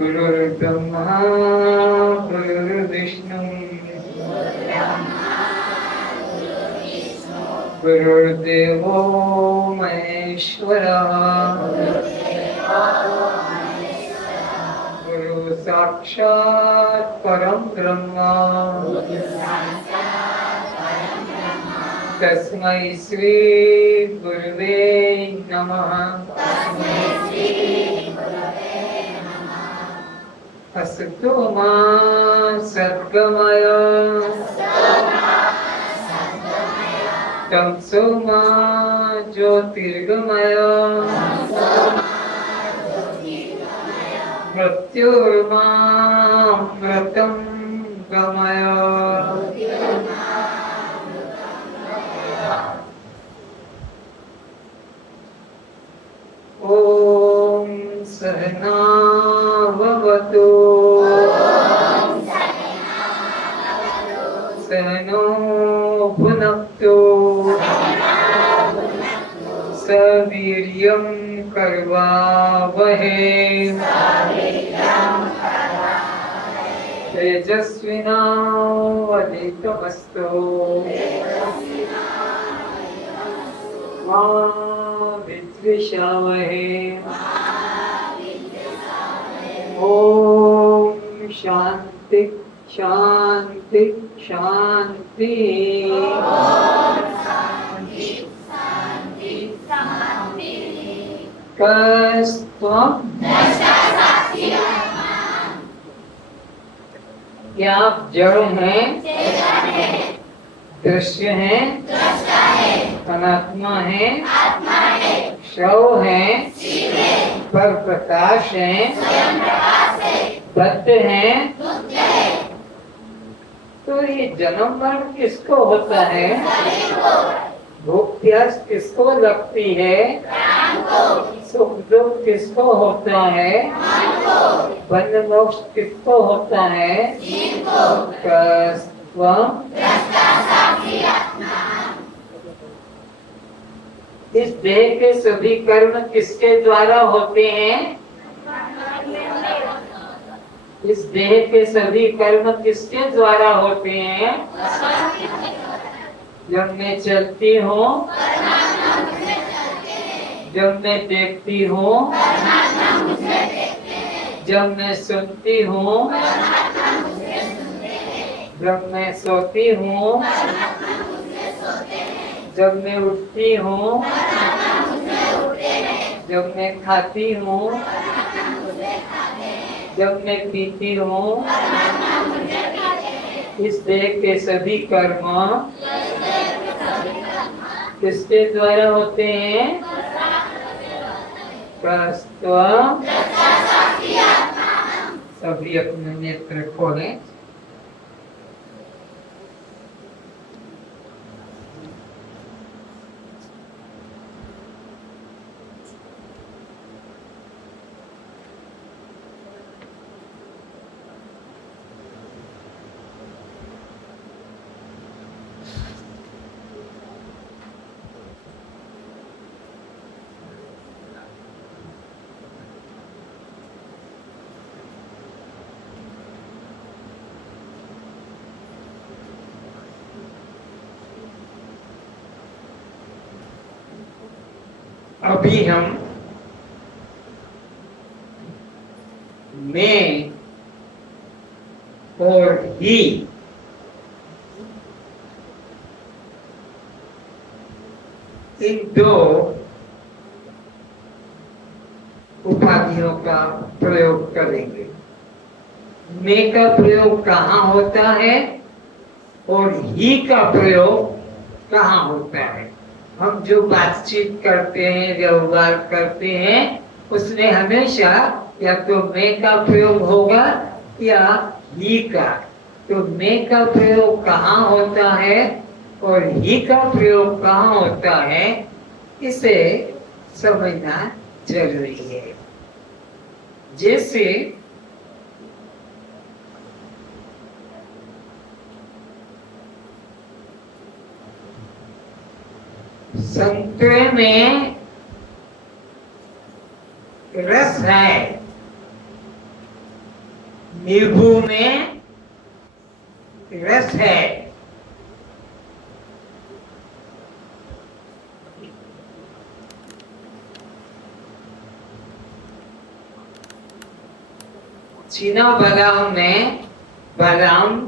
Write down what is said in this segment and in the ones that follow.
गुरुर्ब्रह्मा गुरुर्विष्णु गुरुर्देवो महेश्वरः गुरु साक्षात् परम ब्रह्म तस्मै श्री गुरुवे नमः। असतो मा सद्गमय तमसो मा ज्योतिर्गमय मृत्युर्मामृतं गमय। ओम सहना भवतु सहनो भुनक्तु सवीर्यं करवावहै तेजस्विनावधीतमस्तु मा विद्विषावहै। ओम शांति शांति शांति। कस्त्वं क्या आप जड़ हैं, दृश्य हैं, अनात्मा है, शव है, पर प्रकाश है, बद्ध है। तो ये जन्म मरण किसको होता है? भूख प्यास किसको लगती है? सुख दुख किसको होता है? बंध मोक्ष किसको होता है? इस देह के सभी कर्म किसके द्वारा होते हैं? इस देह के सभी कर्म किसके द्वारा होते हैं? जब मैं चलती हूँ, जब मैं देखती हूँ, जब मैं सुनती हूँ, जब मैं सोती हूँ, जब मैं उठती हूँ, जब मैं खाती हूँ, जब मैं पीती हूँ, इस देह के सभी कर्म किसके द्वारा होते हैं? सभी अपने नेत्र खोलें। अभी हम मैं और ही इन दो उपाधियों का प्रयोग करेंगे। मैं का प्रयोग कहाँ होता है और ही का प्रयोग कहाँ होता है। हम जो बातचीत करते हैं, व्यवहार करते हैं, उसमें हमेशा या तो मैं का प्रयोग होगा या ही का। तो मैं का प्रयोग कहाँ होता है और ही का प्रयोग कहाँ होता है, इसे समझना जरूरी है। जैसे संतरे में रस है, नींबू में रस है। चीना बादाम में बादाम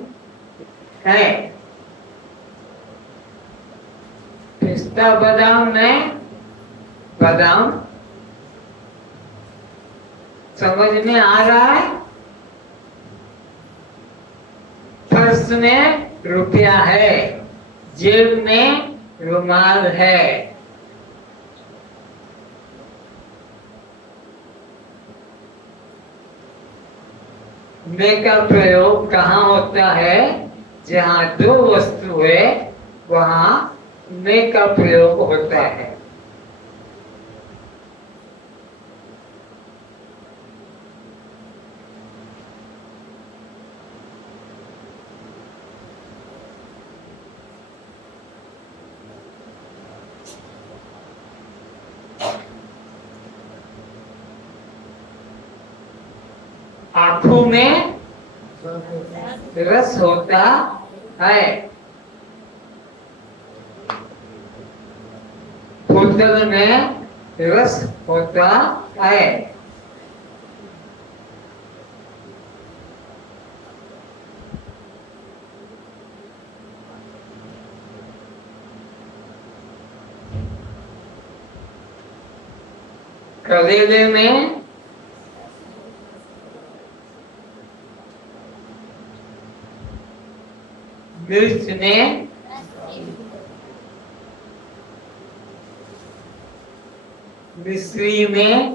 है, पिस्ता बादाम में बादाम। समझ में आ रहा है? पर्स में रुपया है, जेब में रुमाल है। मैं का प्रयोग कहाँ होता है? जहाँ दो वस्तु है वहाँ मैं का प्रयोग होता है। आंखों में रस होता है, बोतल में रस होता है। करेले में मिर्च में मिश्री में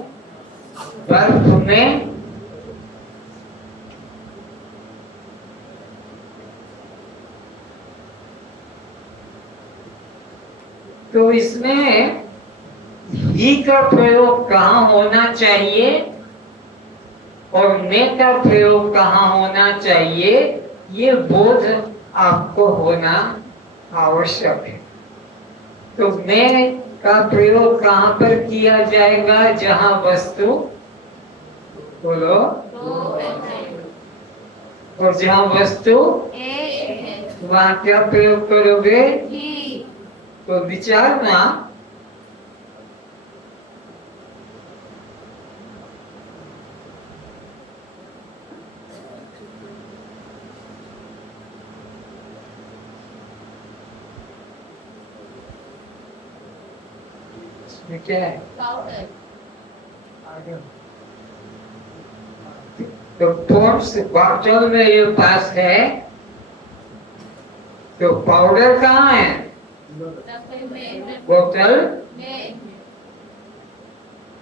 बर्फ में तो इसमें ही का प्रयोग कहाँ होना चाहिए और मैं का प्रयोग कहाँ होना चाहिए, ये बोध आपको होना आवश्यक है। तो मैं का प्रयोग कहाँ पर किया जाएगा? जहाँ वस्तु, बोलो, और जहाँ वस्तु वहाँ क्या प्रयोग करोगे? तो विचारना, क्या है? तो पॉन्ड्स बॉटल में ये पास है, तो पाउडर कहाँ है? बोतल।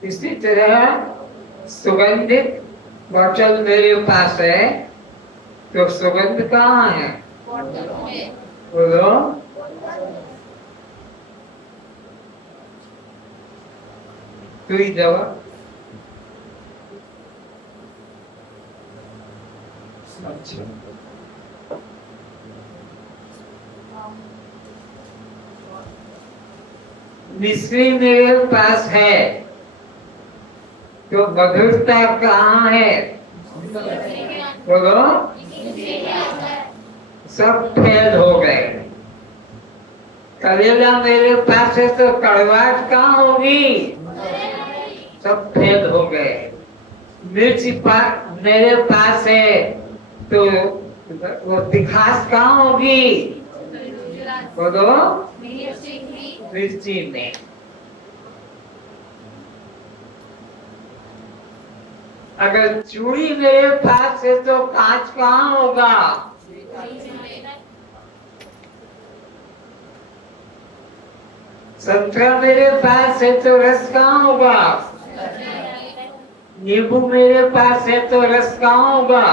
इसी तरह सुगंधित बोतल मेरे पास है, तो सुगंध कहाँ है? बोलो। तू ही जवाब। मिश्री मेरे पास है, तो मधुरता कहाँ है? बोलो। सब फेल हो गए। करेला मेरे पास है, तो कड़वाहट कहाँ होगी? सब फेल हो गए। मिर्ची मेरे पास है, तो वो तिखास कहाँ होगी? बोलो। मिर्ची में। अगर चूड़ी मेरे पास है, तो कांच कहाँ होगा? संतरा मेरे पास है तो रस कहाँ होगा? नींबू मेरे पास है तो रस कहाँ होगा?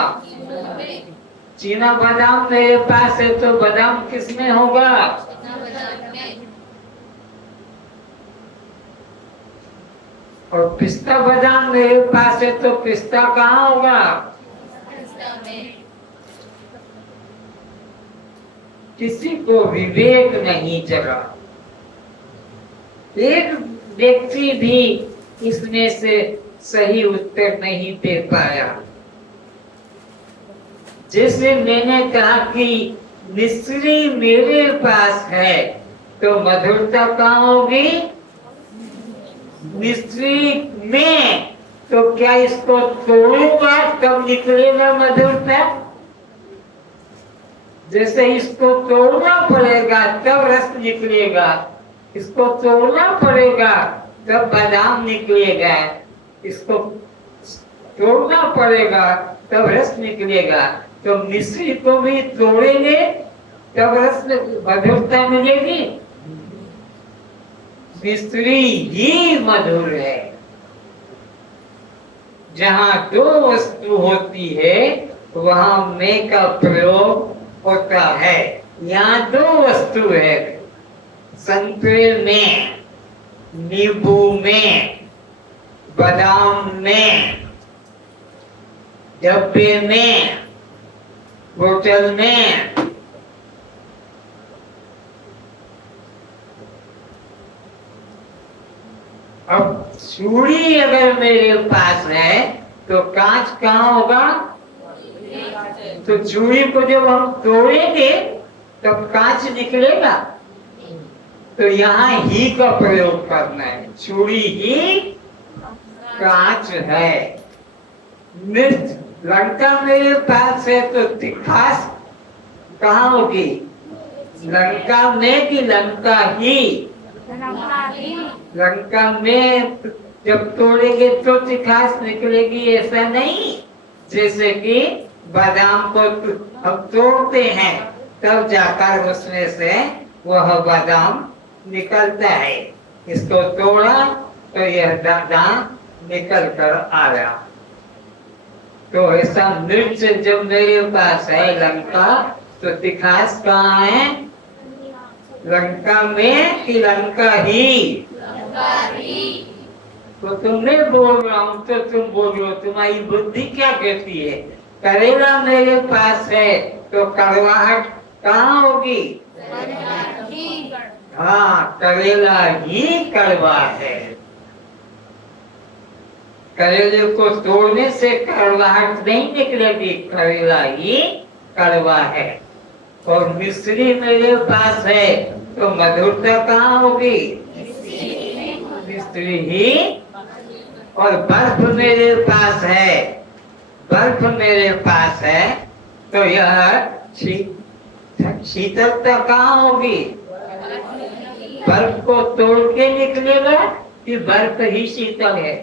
चीना बादाम मेरे पास है तो बादाम किसमें होगा? और पिस्ता बादाम मेरे पास है तो पिस्ता कहाँ होगा? किसी को विवेक नहीं जगा। एक व्यक्ति भी इसमें से सही उत्तर नहीं दे पाया। जैसे मैंने कहा कि मिश्री मेरे पास है तो मधुरता कहाँ होगी? मिश्री में। तो क्या इसको तोड़ूंगा तब निकलेगा मधुरता? जैसे इसको तोड़ना पड़ेगा तब रस निकलेगा, इसको तोड़ना पड़ेगा तब बादाम निकलेगा, इसको तोड़ना पड़ेगा तब रस निकलेगा। तो मिश्री को भी तोड़ेंगे तब रस मधुरता मिलेगी। मिश्री ही मधुर है। जहाँ दो वस्तु होती है वहाँ में का प्रयोग होता है। यहाँ दो वस्तु है, संतरे में, नींबू में, बादाम में, डब्बे में, बोतल में। अब चूड़ी अगर मेरे पास है तो कांच कहाँ होगा? तो चूड़ी को जब हम तोड़ेंगे तब कांच निकलेगा। तो यहाँ ही का प्रयोग करना है। चूड़ी ही कांच है। मिर्च लंका मेरे पास है तो तिखास कहाँ होगी? लंका में कि लंका ही? लंका में जब तोड़ेंगे तो तिखास निकलेगी, ऐसा नहीं। जैसे कि बादाम को हम तोड़ते हैं तब जाकर उसमें से वह बादाम निकलता है। इसको तोड़ा तो यह दाना निकल कर आया। तो ऐसा मिर्च जब मेरे पास है लंका तो तिखास कहाँ है? लंका में कि लंका ही? तो तुमने बोल रहा हूं तो तुम बोलो, तुम्हारी बुद्धि क्या कहती है? करेला मेरे पास है तो कड़वाहट कहाँ होगी? हाँ, करेला ही कड़वा है। करेले को तोड़ने से कड़वाहट नहीं निकलेगी, करेला ही कड़वा है। और मिश्री मेरे पास है तो मधुरता कहाँ होगी? मिश्री ही। और बर्फ मेरे पास है, बर्फ मेरे पास है तो यह शीतलता कहाँ होगी? बर्फ को तोड़ के निकलेगा कि बर्फ ही शीतल है?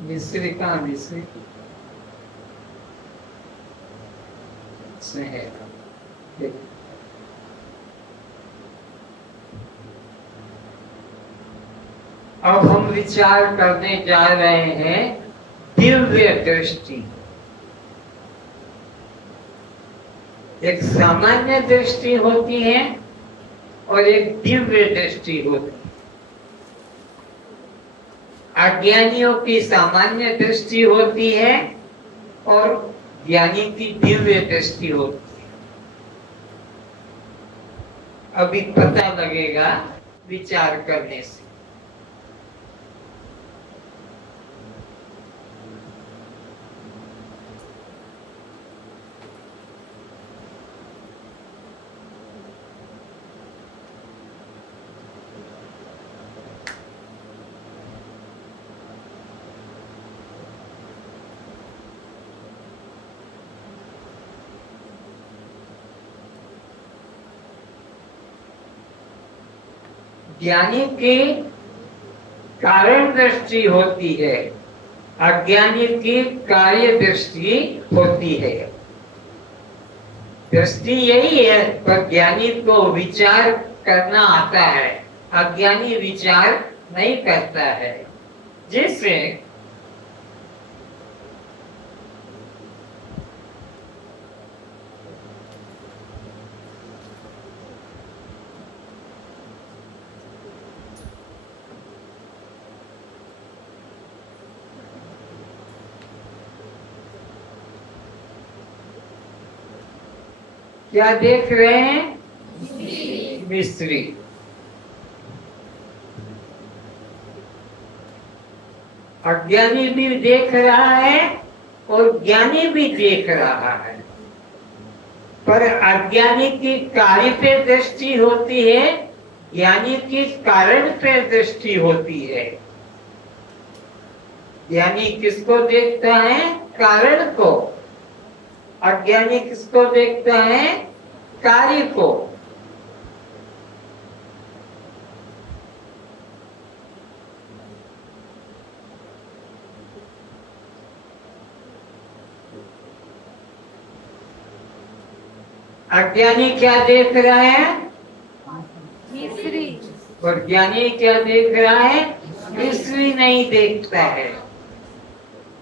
मिश्री का मिश्री है। अब हम विचार करने जा रहे हैं दिव्य दृष्टि। एक सामान्य दृष्टि होती है और एक दिव्य दृष्टि होती है। अज्ञानियों की सामान्य दृष्टि होती है और ज्ञानी की दिव्य दृष्टि होती है। अभी पता लगेगा विचार करने से। ज्ञानी की कारण दृष्टि होती है, अज्ञानी की कार्य दृष्टि होती है। दृष्टि यही है, पर ज्ञानी को विचार करना आता है, अज्ञानी विचार नहीं करता है। जिससे क्या देख रहे हैं? मिस्त्री। अज्ञानी भी देख रहा है और ज्ञानी भी देख रहा है, पर अज्ञानी की कार्य पे दृष्टि होती है, ज्ञानी की कारण पे दृष्टि होती है। ज्ञानी किसको देखता है? कारण को। अज्ञानी किसको देखता है? कार्य को। अज्ञानी क्या देख रहा है? मिस्री। और ज्ञानी क्या देख रहा है? मिस्री नहीं देखता है,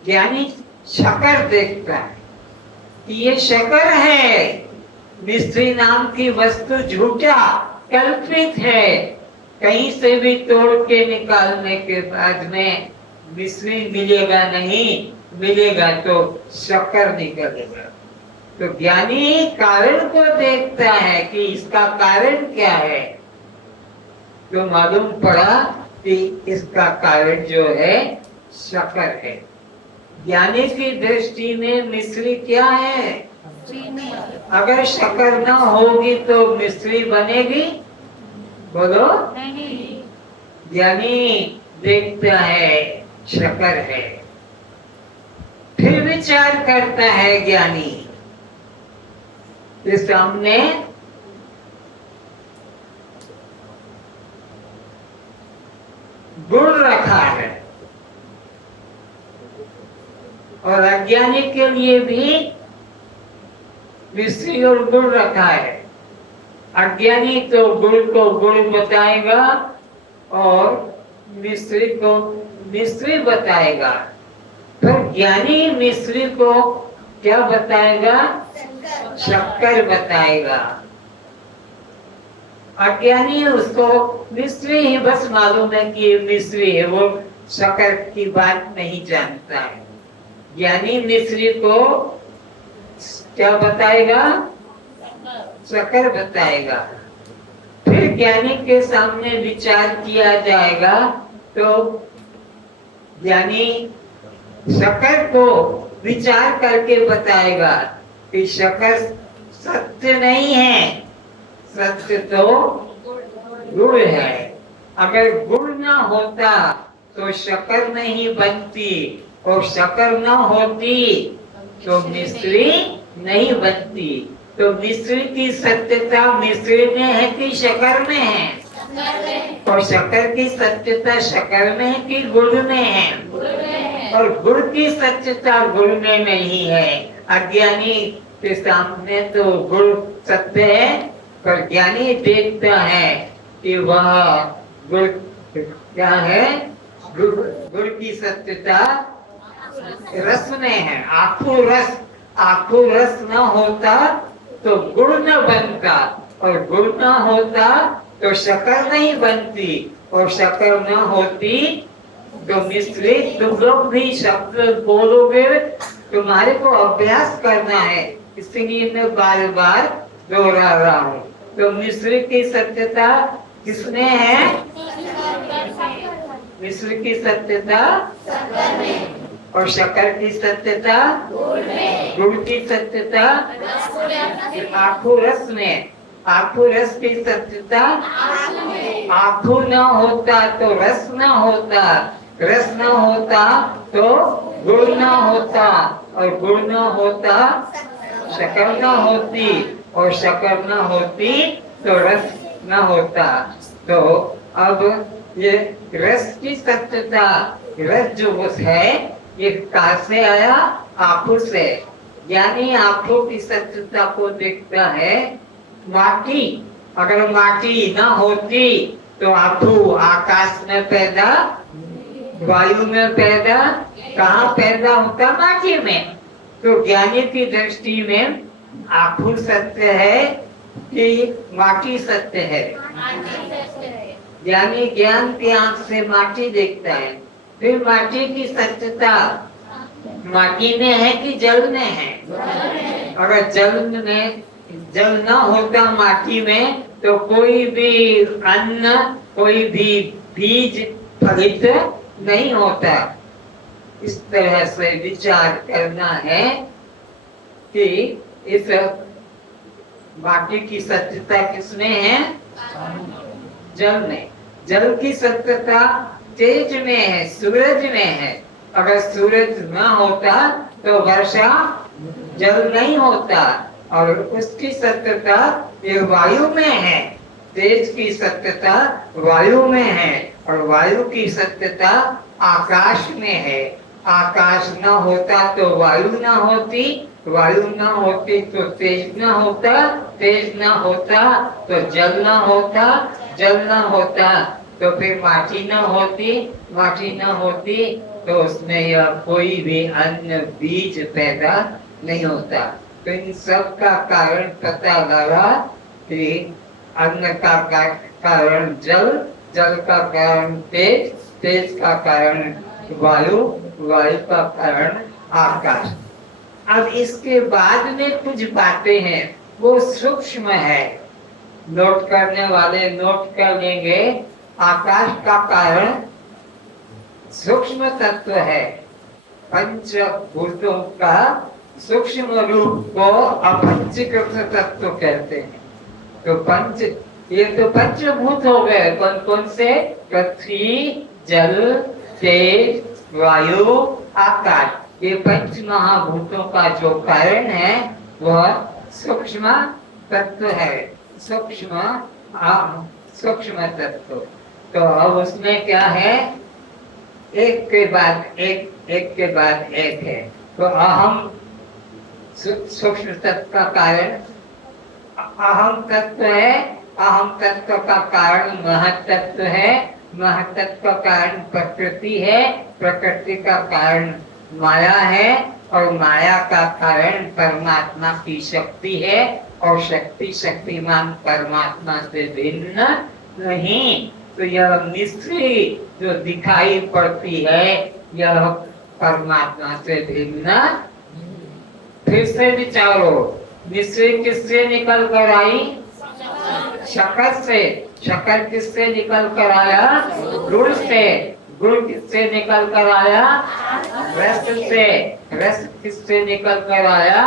ज्ञानी शक्कर देखता है। ये शक्कर है, मिस्त्री नाम की वस्तु झूठा कल्पित है। कहीं से भी तोड़ के निकालने के बाद में मिस्त्री मिलेगा नहीं, मिलेगा तो शक्कर निकलेगा। तो ज्ञानी कारण को देखता है कि इसका कारण क्या है, तो मालूम पड़ा कि इसका कारण जो है शक्कर है। ज्ञानी की दृष्टि में मिस्री क्या है? अगर शक्कर न होगी तो मिस्री बनेगी? बोलो। ज्ञानी देखता है शक्कर है, फिर विचार करता है ज्ञानी के सामने गुण रखा है, और अज्ञानी के लिए भी मिश्री और गुड़ रखा है। अज्ञानी तो गुड़ को गुड़ बताएगा और मिश्री को मिश्री बताएगा, पर ज्ञानी मिश्री को क्या बताएगा? शक्कर बताएगा। अज्ञानी उसको मिश्री ही बस मालूम है कि ये मिश्री है, वो शक्कर की बात नहीं जानता है। ज्ञानी मिश्री को क्या बताएगा? शक्कर बताएगा। फिर ज्ञानी के सामने विचार किया जाएगा तो ज्ञानी शक्कर को विचार करके बताएगा कि शक्कर सत्य नहीं है, सत्य तो गुड़ है। अगर गुड़ ना होता तो शक्कर नहीं बनती, और शक्कर न होती तो मिश्री नहीं बनती। तो मिश्री की सत्यता मिश्री में है कि शक्कर में है? और शक्कर की सत्यता शक्कर में है कि गुड़ में है? और गुड़ की सत्यता गुड़ में नहीं है। अज्ञानी के सामने तो गुड़ सत्य है, पर ज्ञानी देखता है कि वह गुड़ क्या है? गुड़ की सत्यता रस में है। आखू रस न होता तो गुड़ न बनता, और गुड़ न होता तो शक्कर नहीं बनती, और शक्कर न होती तो मिश्री। तुम लोग भी शब्द बोलोगे तुम्हारे को अभ्यास करना है, इसलिए मैं बार बार दोहरा रहा हूँ। तो मिस्र की सत्यता किसमें है? मिस्र की सत्यता और शक्कर की सत्यता, गुड़ की सत्यता आखू रस में। आखू रस की सत्यता, आखू न होता तो रस न होता, रस न होता तो गुड़ न होता, और गुड़ न होता शक्कर न होती, और शक्कर न होती तो रस न होता। तो अब ये रस की सत्यता, रस जो है ये कहाँ से आया? आंखों से। यानी आंखों की सत्यता को देखता है माटी। अगर माटी ना होती तो आंखों आकाश में पैदा, वायु में पैदा, कहाँ पैदा होता? माटी में। तो ज्ञानी की दृष्टि में आंखों सत्य है कि माटी सत्य है? यानी ज्ञान की आंख से माटी देखता है। फिर माटी की सत्यता माटी में है कि जल में है? अगर जल न होता माटी में तो कोई भी अन्न, कोई भी बीज फलित नहीं होता। इस तरह से विचार करना है कि इस माटी की सत्यता किसमें है? जल में। जल की सत्यता तेज में है, सूरज में है। अगर सूरज न होता तो वर्षा जल नहीं होता, और उसकी सत्यता ये वायु में है। तेज की सत्यता वायु में है, और वायु की सत्यता आकाश में है। आकाश न होता तो वायु न होती, वायु न होती तो तेज न होता, तेज न होता तो जल न होता, जल न होता तो फिर माटी न होती, माटी न होती तो उसमें यह कोई भी अन्य बीज पैदा नहीं होता। तो इन सब का कारण पता लगा कि अन्न का कारण जल, जल का कारण तेज, तेज का कारण वायु, वायु का कारण आकाश। अब इसके बाद में कुछ बातें हैं वो सूक्ष्म है, नोट करने वाले नोट कर लेंगे। आकाश का कारण सूक्ष्म तत्व है। पंचभूतों का सूक्ष्म रूप को अपंचीकृत तत्व कहते हैं। तो ये तो पंचभूत हो गए। कौन कौन से? पृथ्वी, जल, तेज, वायु, आकाश। ये पंच महाभूतों का जो कारण है वह सूक्ष्म तत्व है। सूक्ष्म तत्व। तो अब उसमें क्या है? एक के बाद एक, एक के बाद एक है। तो अहम सूक्ष्म तत्व का कारण अहम तत्व है। अहम तत्व का कारण महत्त्व है। महत्त्व का कारण प्रकृति है। प्रकृति का कारण माया है, और माया का कारण परमात्मा की शक्ति है, और शक्ति शक्तिमान परमात्मा से भिन्न नहीं। तो यह मिस्त्री जो दिखाई पड़ती है यह परमात्मा से भिन्न। फिर से विचारो, मिस्री किससे निकल कर आई? शक्कर से। शक्कर किससे निकल कर आया? गुड़ से। गुड़ किससे निकल कर आया? रस से। रस किससे निकल कर आया?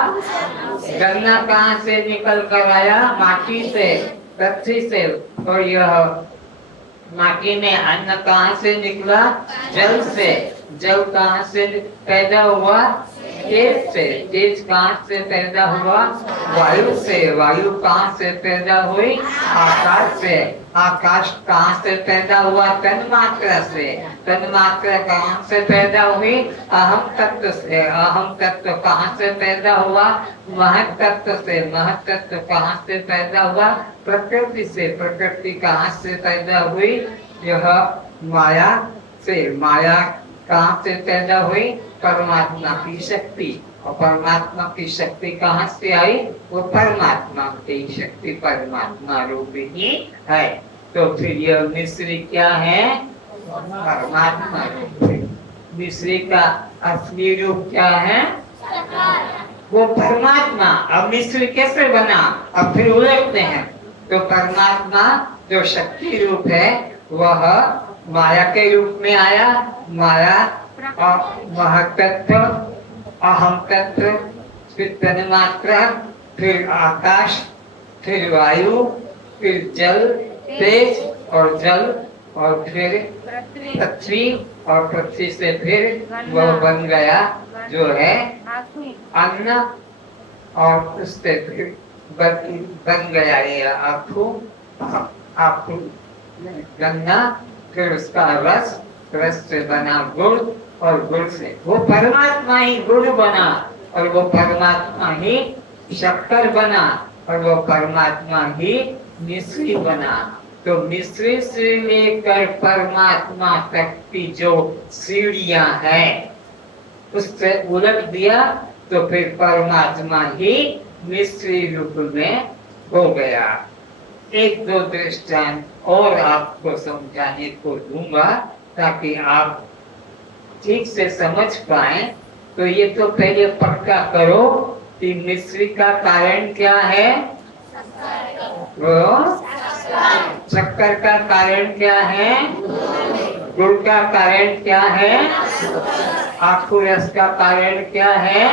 गन्ना कहाँ से निकल कर आया? माटी से, पृथ्वी से। और यह माटी में अन्न कहाँ से निकला? जल से। जल कहाँ से पैदा हुआ? तेज से। तेज कहाँ से पैदा हुआ? वायु से। वायु कहाँ से पैदा हुई? आकाश से। आकाश कहाँ से पैदा हुआ? तन्मात्रा से। तन्मात्रा कहाँ से पैदा हुई? अहम तत्व से। अहम तत्व कहाँ से पैदा हुआ? महत्त्व से। महत्त्व कहाँ से पैदा हुआ? प्रकृति से। प्रकृति कहाँ से पैदा हुई? यह माया से। माया कहाँ से पैदा हुई? परमात्मा की शक्ति। और परमात्मा की शक्ति कहाँ से आई? वो परमात्मा की शक्ति परमात्मा रूपिणी है। तो फिर यह मिस्री क्या है? परमात्मा रूप। मिस्री का असली रूप क्या है? वो परमात्मा। अब मिस्र कैसे बना? अब फिर उलटते हैं तो परमात्मा जो शक्ति रूप है वह माया के रूप में आया। माया महतत्व, अहम तत्व, फिर तन्मात्रा, फिर आकाश, फिर वायु, फिर जल, तेज और जल, और फिर पृथ्वी, और पृथ्वी से फिर वह बन गया जो है अन्न, और उससे फिर बन गया ये आपू गन्ना, फिर उसका रस, रस से बना गुड़, और गुड़ से वो परमात्मा ही गुड़ बना, और वो परमात्मा ही शक्कर बना, और वो परमात्मा ही मिश्री बना। तो मिश्री से लेकर परमात्मा तक की जो सीढ़ियां हैं उससे उलट दिया तो फिर परमात्मा ही मिश्री रूप में हो गया। एक दो दृष्टांत और आपको समझाने को दूंगा ताकि आप ठीक से समझ पाए। तो ये तो पहले पक्का करो कि मिश्री का कारण क्या है? वो शक्कर का कारण क्या है? गुड़ का कारण क्या है? आखू रस का कारण क्या है?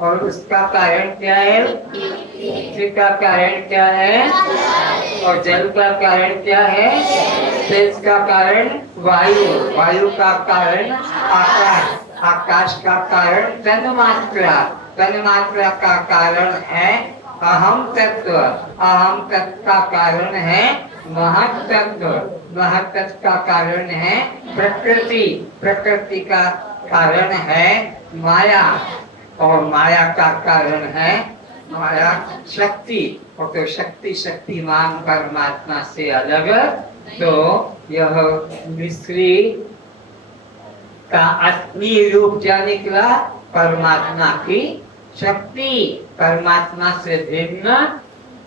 और उसका कारण क्या है? पृथ्वी का कारण क्या है? और जल का कारण क्या है? तेज का कारण वायु, वायु का कारण आकाश, आकाश का कारण तन्मात्रा, तन्मात्रा का कारण है अहम तत्व, अहम तत्व का कारण है महत्तत्व, महत्तत्व का कारण है प्रकृति, प्रकृति का कारण है माया, और माया का कारण है माया शक्ति। और तो शक्ति शक्तिमान परमात्मा से अलग, तो यह मिश्री का असली रूप क्या निकला? परमात्मा की शक्ति, परमात्मा से भिन्न।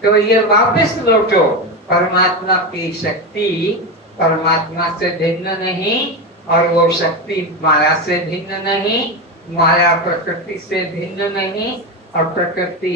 तो ये वापस लौटो, परमात्मा की शक्ति परमात्मा से भिन्न नहीं, और वो शक्ति माया से भिन्न नहीं, माया प्रकृति से भिन्न नहीं, और प्रकृति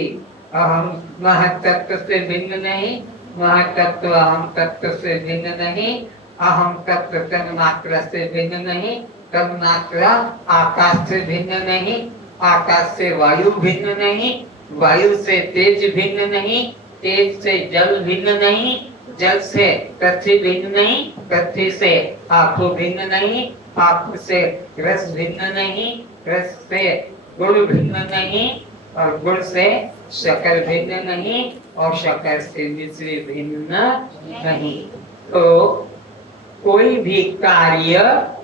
अहम महत्तत्व से भिन्न नहीं, महत्तत्व अहम तत्व से भिन्न नहीं, अहम तत्व तन्मात्रा से भिन्न नहीं, तन्मात्रा आकाश से भिन्न नहीं, आकाश से वायु भिन्न नहीं, वायु से तेज भिन्न नहीं, तेज से जल भिन्न नहीं, जल से पृथ्वी भिन्न नहीं, पृथ्वी से आंखों भिन्न नहीं, आंखों से रस भिन्न नहीं, रस से गुड़ भिन्न नहीं, और गुड़ से शक्कर भिन्न नहीं, और शक्कर से मिश्री भिन्न नहीं। तो कोई भी कार्य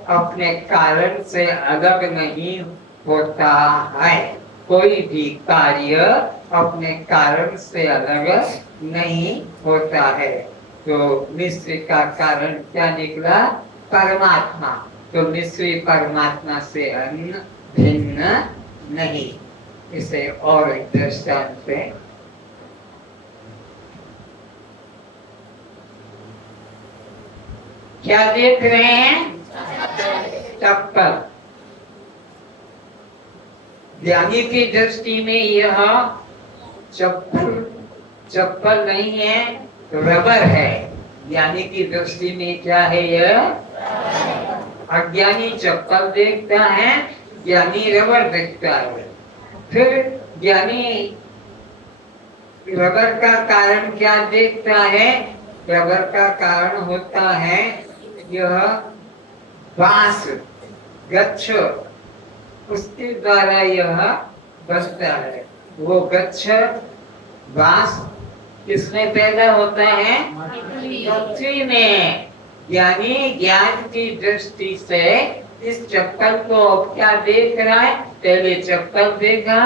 अपने कारण से अलग नहीं होता है, कोई भी कार्य अपने कारण से अलग नहीं होता है। तो मिश्री का कारण क्या निकला? परमात्मा। तो मिश्री परमात्मा से अन्य भिन्न नहीं। इसे और एक दृष्टांत से क्या देख रहे हैं? चप्पल। ज्ञानी की दृष्टि में यह चप्पल चप्पल नहीं है, रबर है। ज्ञानी की दृष्टि में क्या है? यह अज्ञानी चप्पल देखता है, ज्ञानी रबर देखता है। फिर ज्ञानी रबर का कारण क्या देखता है? रबर का कारण होता है यह बांस, गच्छ, उसके द्वारा यह बनता है। वो गच्छ बांस किसमें पैदा होता है? पृथ्वी में। यानी ज्ञान की दृष्टि से इस चप्पल को क्या देख रहा है? पहले चप्पल देखा,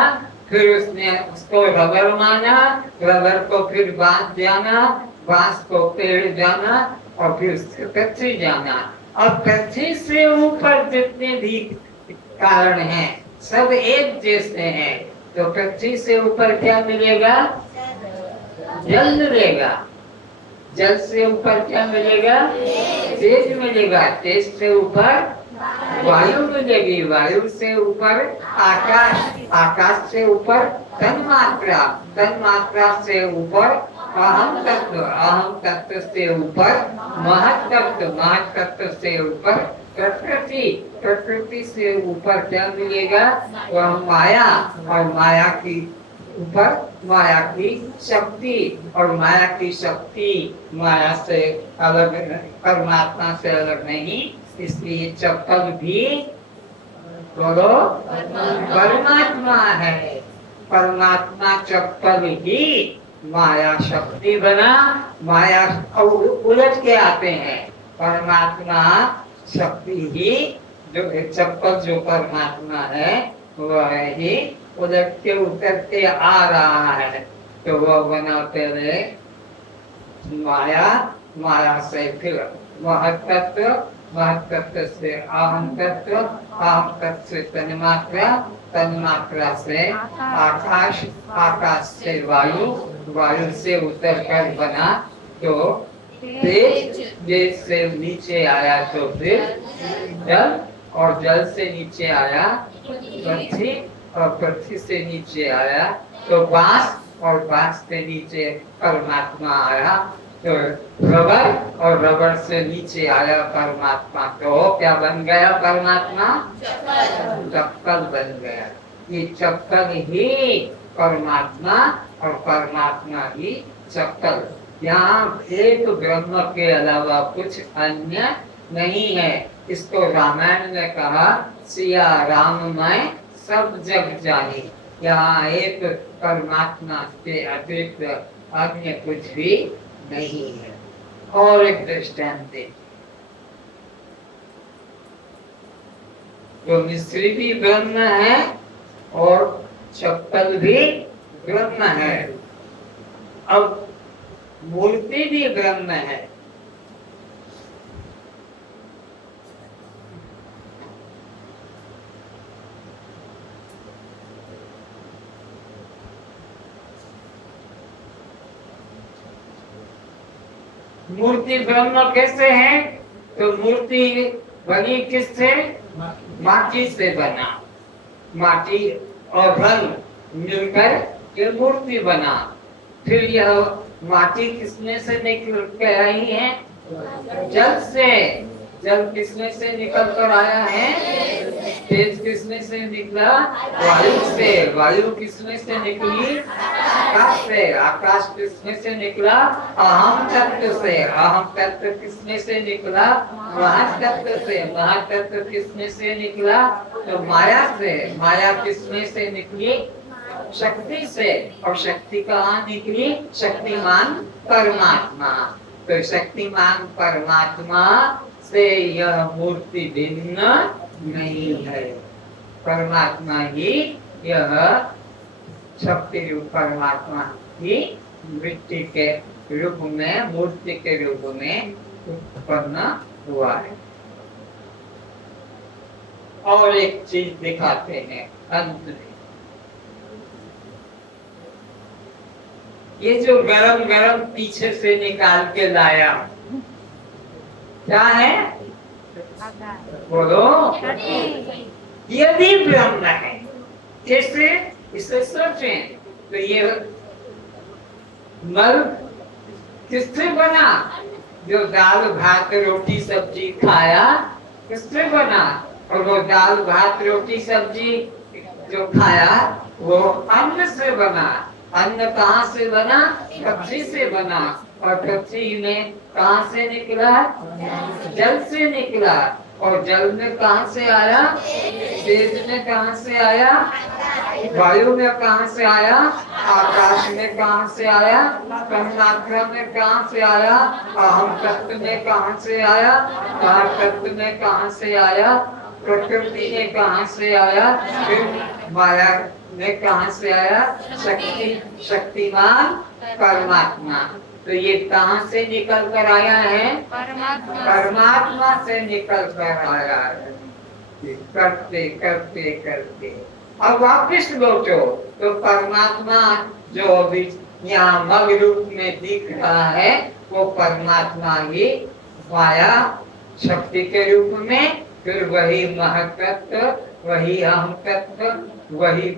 फिर उसने उसको रबर माना, रबर को फिर बांस जाना, बांस को पेड़ जाना, और फिर उससे पृथ्वी जाना। और पृथ्वी से ऊपर जितने भी कारण हैं सब एक जैसे हैं। तो पृथ्वी से ऊपर क्या मिलेगा? जल मिलेगा। जल से ऊपर क्या मिलेगा? तेज मिलेगा। तेज से ऊपर वायु मिलेगी, वायु से ऊपर आकाश, आकाश से ऊपर तन्मात्रा, तन्मात्रा से ऊपर अहम तत्व, अहम तत्व से ऊपर महत तत्व, महत तत्व से ऊपर प्रकृति, प्रकृति से ऊपर क्या मिलेगा? वह माया, और माया की ऊपर माया की शक्ति, और माया की शक्ति माया से अलग, परमात्मा से अलग नहीं, इसलिए चप्पल भी बोलो परमात्मा है। परमात्मा चप्पल ही माया शक्ति बना, माया उलट के आते हैं। परमात्मा शक्ति ही जो चप्पल जो परमात्मा है वह ही उलटते उतरते आ रहा है। तो वह बना पहले माया, माया से फिर महत्त्व, महत्त्व से अहम तत्व, अहम तत्व से तन्मात्रा, तन्मात्रा से आकाश, आकाश से वायु, वायु से उतर कर बना तो तेज, तेज से नीचे आया तो फिर जल, और जल से नीचे आया पृथ्वी, और पृथ्वी से नीचे आया तो बांस, और बांस से नीचे परमात्मा आया तो रबर, और रबर से नीचे आया परमात्मा। तो क्या बन गया परमात्मा? चप्पल बन गया। ये चप्पल ही परमात्मा, और परमात्मा ही चप्पल। यहाँ एक ब्रह्म के अलावा कुछ अन्य नहीं है। इसको रामायण ने कहा सिया राममय सब जग जानी। यहाँ एक परमात्मा के अतिरिक्त अन्य कुछ भी नहीं है। और एक दृष्टांत दे तो मिस्त्री भी ब्रह्म है और चप्पल भी ब्रह्म है। अब मूर्ति भी ब्रह्म है। मूर्ति ब्रह्म कैसे है? तो मूर्ति बनी किससे? माटी से बना। माटी और रंग मिलकर ये मूर्ति बना। फिर यह माटी किसमें से निकल के आई है? जल से। जल किसमें से निकल कर आया है? तेज किसमें से निकला? वायु से। वायु किसमें से निकली? आकाश से। आकाश किसमें से निकला? अहम तत्व से। अहम तत्व किसमें से निकला? महातत्व से। महातत्व किसमें से निकला? तो माया से। माया किसमें से निकली? शक्ति से। और शक्ति कहाँ निकली? शक्तिमान परमात्मा। तो शक्तिमान परमात्मा से यह मूर्ति भिन्न नहीं है। परमात्मा ही यह शक्ति रूप परमात्मा ही मिट्टी के रूप में, मूर्ति के रूप में उत्पन्न हुआ है। और एक चीज दिखाते हैं अंत में। ये जो गरम गरम पीछे से निकाल के लाया क्या है? बोलो। ये भी ब्रह्म है। कैसे? इसे सोचें तो ये नल किससे बना? जो दाल भात रोटी सब्जी खाया किससे बना? और वो दाल भात रोटी सब्जी जो खाया वो अन्न से बना। अन्न कहाँ से बना? पृथ्वी से बना। और पृथ्वी में कहाँ से निकला? जल से निकला। और जल में कहाँ से आया? तेज में कहाँ से आया? वायु में कहाँ से आया? आकाश में कहाँ से आया? तन्मात्रा में कहाँ से आया? अहम तत्व में कहाँ से आया? महातत्व में कहाँ से आया? प्रकृति में कहाँ से आया? फिर माया में कहाँ से आया? शक्ति, शक्तिमान परमात्मा। तो ये कहाँ से निकल कर आया है? परमात्मा से निकल कर आया है। करते करते करते अब वापिस लौटो तो परमात्मा जो अभी यहाँ मग रूप में दिख रहा है वो परमात्मा ही माया शक्ति के रूप में फिर वही महतत्व, वही अहम तत्व, वही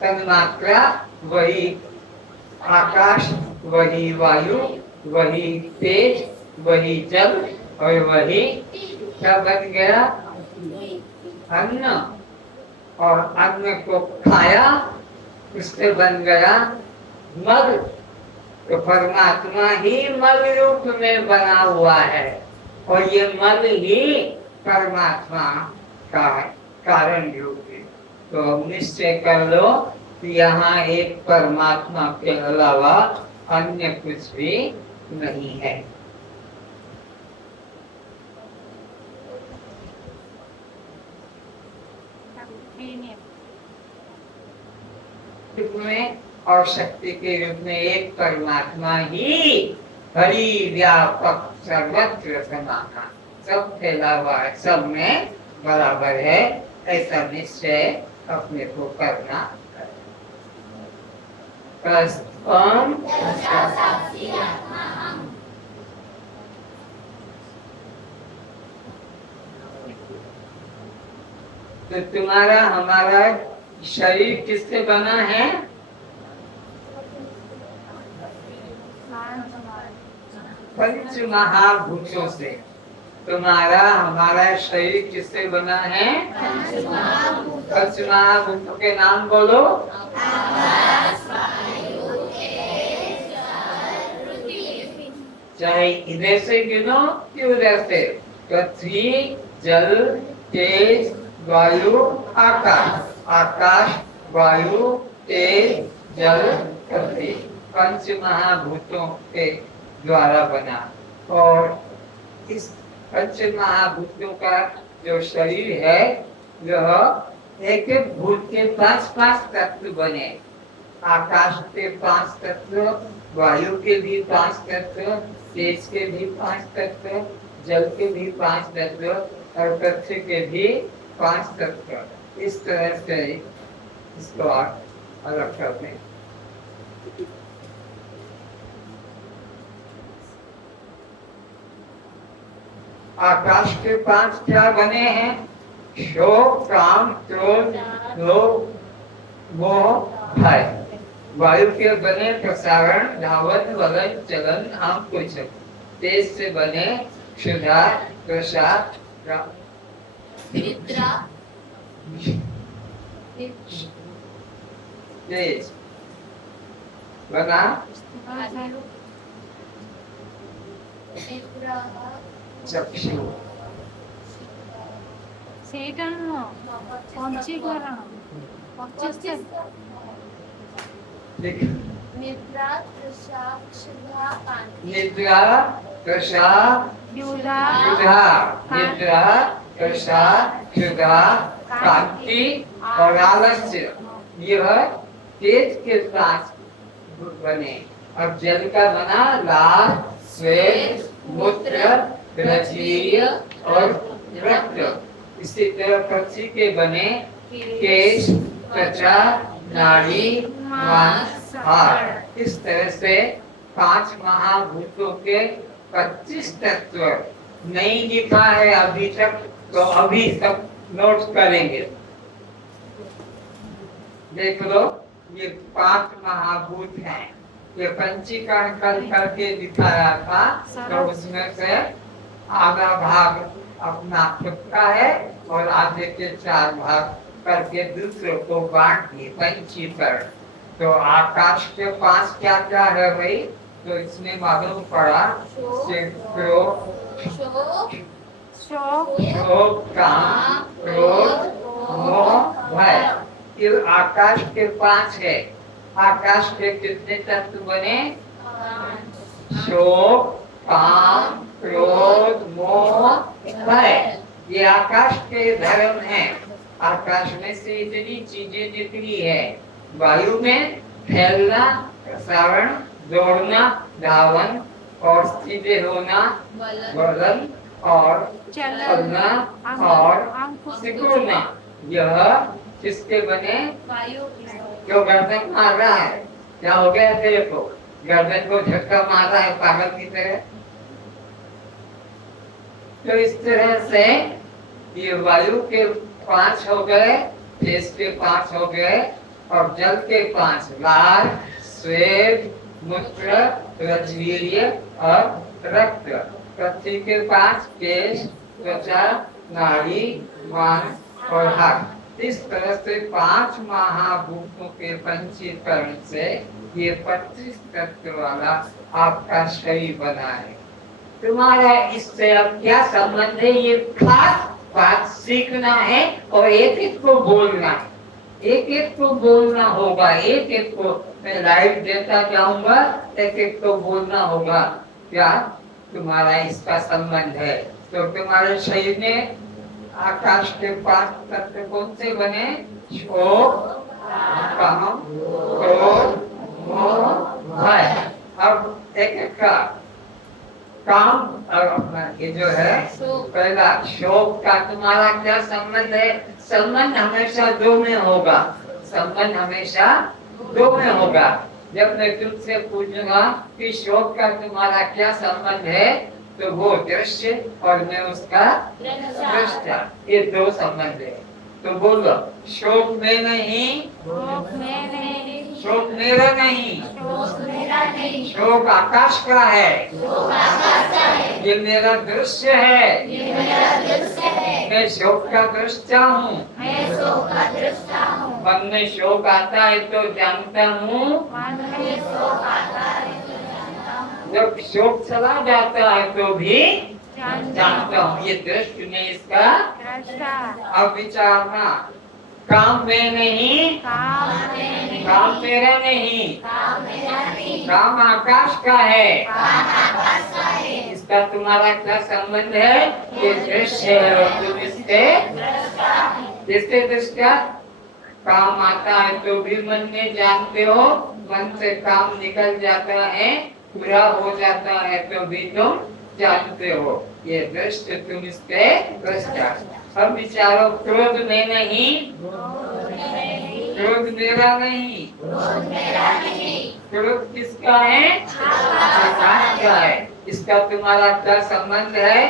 तन्मात्रा, वही आकाश, वही वायु, वही तेज, वही जल और वही क्या बन गया? अन्न। और अन्न को खाया, उससे बन गया मल। तो परमात्मा ही मल रूप में बना हुआ है और ये मल ही परमात्मा का कारण रूप है। तो निश्चय कर लो कि यहाँ एक परमात्मा के अलावा अन्य कुछ भी नहीं है। में और शक्ति के रूप में एक परमात्मा ही हरि व्यापक सर्वत्र समाना, सब फैला हुआ है, सब में बराबर है, ऐसा निश्चय अपने को करना। तो तुम्हारा हमारा शरीर किससे बना है? पंच महाभूतों से। तुम्हारा हमारा शरीर किससे बना है? पंच महाभूतों के नाम बोलो। चाहे इधर से गिनो कि उधर से। पृथ्वी, जल, तेज, वायु, आकाश। आकाश, वायु, तेज, जल, पृथ्वी, पंच महाभूतों के द्वारा बना। और इस पंच महाभूतों का जो शरीर है, वह एक एक भूत के 5-5 तत्व बने। आकाश के 5 तत्व, वायु के भी 5 तत्व, तेज के भी 5 तत्व, जल के भी 5 तत्व और पृथ्वी के भी 5 तत्व। इस तरह से इसको अलग करते हैं। आकाश के 5 क्या बने हैं? शोक, काम, क्रोध, लोभ, मोह, भय। वायु के बने प्रसारण, धावन, वलन, चलन, कुछ। तेज से बने क्षुधा, प्रसाद, निद्रा, तेज बना चक्षु। निद्रा, प्रसाद, क्षुधा, कांति और आलस्य, यह तेज के साथ बने। अब जल का बना लाल, श्वेत, मूत्र, रजवीय और रक्त। इसी तरह पक्षी के बने केश, त्वचा, नाड़ी, मांस, हाड़। इस तरह से 5 महाभूतों के 25 तत्व नहीं लिखा है अभी तक, तो अभी सब नोट करेंगे। देख लो, ये 5 महाभूत हैं। ये पंचीकरण करके दिखाया था, तो उसमें से आधा भाग अपना खुद का है और आधे के 4 भाग करके दूसरों को बांट दिए, पंचीकरण। तो आकाश के 5 क्या क्या है भाई? तो इसमें मालूम पड़ा शोक, काम, क्रोध, मोह, भय। ये आकाश के 5 है। आकाश के कितने तत्व बने? शोक, काम, क्रोध, मोह, भय। ये आकाश के धर्म हैं। आकाश में से इतनी चीजें निकली है। वायु में फैलना, प्रसारण, दौड़ना, धावन और सीधे होना, वलन और चलना और सिकुड़ना। यह किसके बने? क्यों गर्दन मार रहा है? क्या हो गया तेरे को? गर्दन को झटका मार रहा है पागल की तरह। तो इस तरह से ये वायु के 5 हो गए, तेज के 5 हो गए और जल के 5, लाल, श्वेत, मूत्र, रजवीर्य और रक्त। पृथ्वी के 5, केश, त्वचा, नाड़ी, मांस और हाथ। इस तरह से 5 महाभूतों के पंचीकरण से ये 25 तत्व वाला आपका शरीर बना है। तुम्हारा इससे अब क्या संबंध है? ये खास बात सीखना है और एक एक को बोलना है, एक एक को बोलना होगा, एक एक को मैं लाइट देता जाऊंगा, एक एक को बोलना होगा क्या तुम्हारा इसका संबंध है। तो तुम्हारे शरीर में आकाश के 5 तत्व कौन से बने? शोक, काम, क्रोध, मोह, भय। अब एक एक का काम और अपना ये जो है पहला शोक का तुम्हारा क्या संबंध है? संबंध हमेशा दो में होगा, संबंध हमेशा दो में होगा। जब मैं तुमसे पूछूंगा कि शोक का तुम्हारा क्या संबंध है, तो वो दृश्य और मैं उसका दृष्टा, ये दो संबंध है। तो बोलो, शोक में नहीं, शोक मेरा नहीं, शोक आकाश का है, ये मेरा दृश्य है, मैं शोक का दृष्टा हूँ। मन में शोक आता है तो जानता हूँ, जब शोक चला जाता है तो भी जानता हूँ। ये दृष्टि में इसका अब विचारना। काम में नहीं, काम मेरा नहीं, काम आकाश का है, इसका तुम्हारा क्या संबंध है? ये दृश्य है और तुम इसके जिससे दृष्टा। काम आता है तो भी मन में जानते हो, मन से काम निकल जाता है, पूरा हो जाता है तो भी तुम जानते हो। ये दृष्टि तुम इसके दृष्टा। अब विचारो, क्रोध में नहीं, क्रोध मेरा नहीं, क्रोध किसका है? आकाश का है, इसका तुम्हारा क्या संबंध है?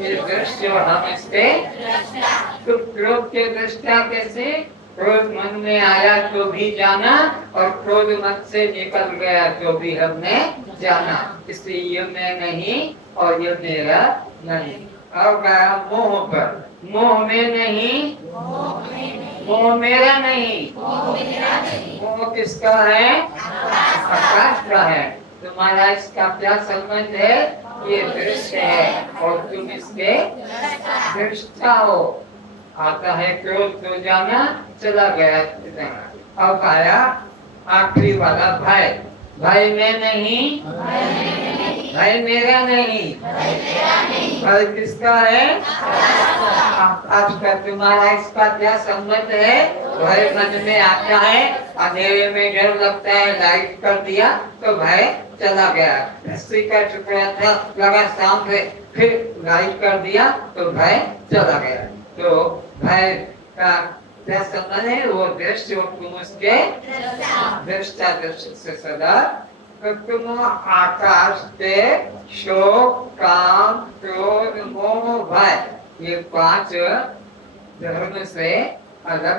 ये दृश्य और हम इसके। तो क्रोध के दृष्टा कैसे? क्रोध मन में आया तो भी जाना और क्रोध मन से निकल गया तो भी हमने जाना। इसलिए ये मैं नहीं और ये मेरा नहीं। अब गया मोह पर। मोह में नहीं, मोह मेरा नहीं, मोह किसका है? आकाश का है। तुम्हारा इसका क्या संबंध है? ये दृश्य है और तुम इसके दृष्टा हो। आता है क्रोध तो जाना, चला गया जाना। अब आया आखिरी वाला भय। भय में नहीं, भय मेरा नहीं, भय किसका है? आकाश का। तुम्हारा इसका क्या संबंध है? भय मन में आता है, अंधेरे में डर लगता है, लाइट कर दिया तो भय चला गया। रस्सी का टुकड़ा था, लगा सामने, फिर लाइट कर दिया तो भय चला गया। तो भय का क्या संबंध है? वो दृष्टि और तुम उसके दृष्टा दृष्टि से सदा। तो तुम आकाश के शोक, काम, क्रोध, मोह, भय, ये 5 धर्म से अलग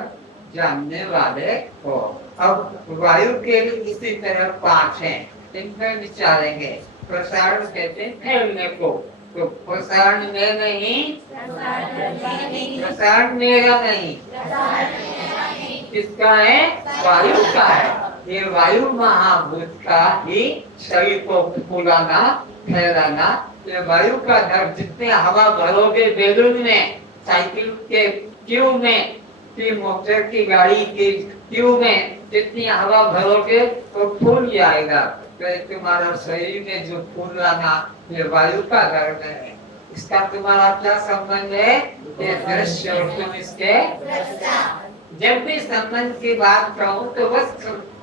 जानने वाले हो। अब वायु के इसी तरह 5 हैं, इनमें विचारेंगे। प्रसारण कहते हैं फैलने को। तो प्रसारण में नहीं, प्रसारण मेरा नहीं, किसका है? वायु का है। ये वायु महाभूत का ही शरीर को फूलाना, फैलाना। ये वायु का धर्म। जितने हवा भरोगे बेलून में, साइकिल के ट्यूब में, की मोटर की गाड़ी के ट्यूब में जितनी हवा भरोगे तो फूल जाएगा। तो तुम्हारा शरीर में जो फूलाना, ये वायु का धर्म है। इसका तुम्हारा क्या संबंध है? ये दृश्य और तुम इसके। जब भी संबंध की बात कहूँ तो बस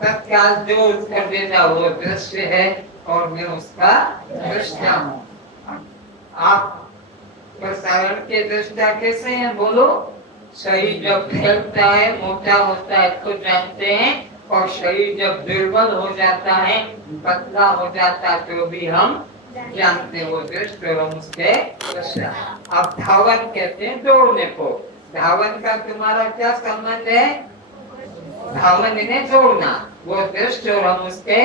तत्काल जो उत्तर देना वो दृश्य है और मैं उसका दृष्टा हूँ। आप प्रसारण के दृष्टा कैसे हैं? बोलो। शरीर जब फैलता है, मोटा होता है तो जानते हैं, और शरीर जब दुर्बल हो जाता है, पतला हो जाता है तो भी हम जानते हो दृष्ट एवं उसके पश्चात। अब धावन कहते हैं दौड़ने को। धावन का तुम्हारा क्या संबंध है? धावन इन्हें दौड़ना, वो दृष्ट और हम उसके।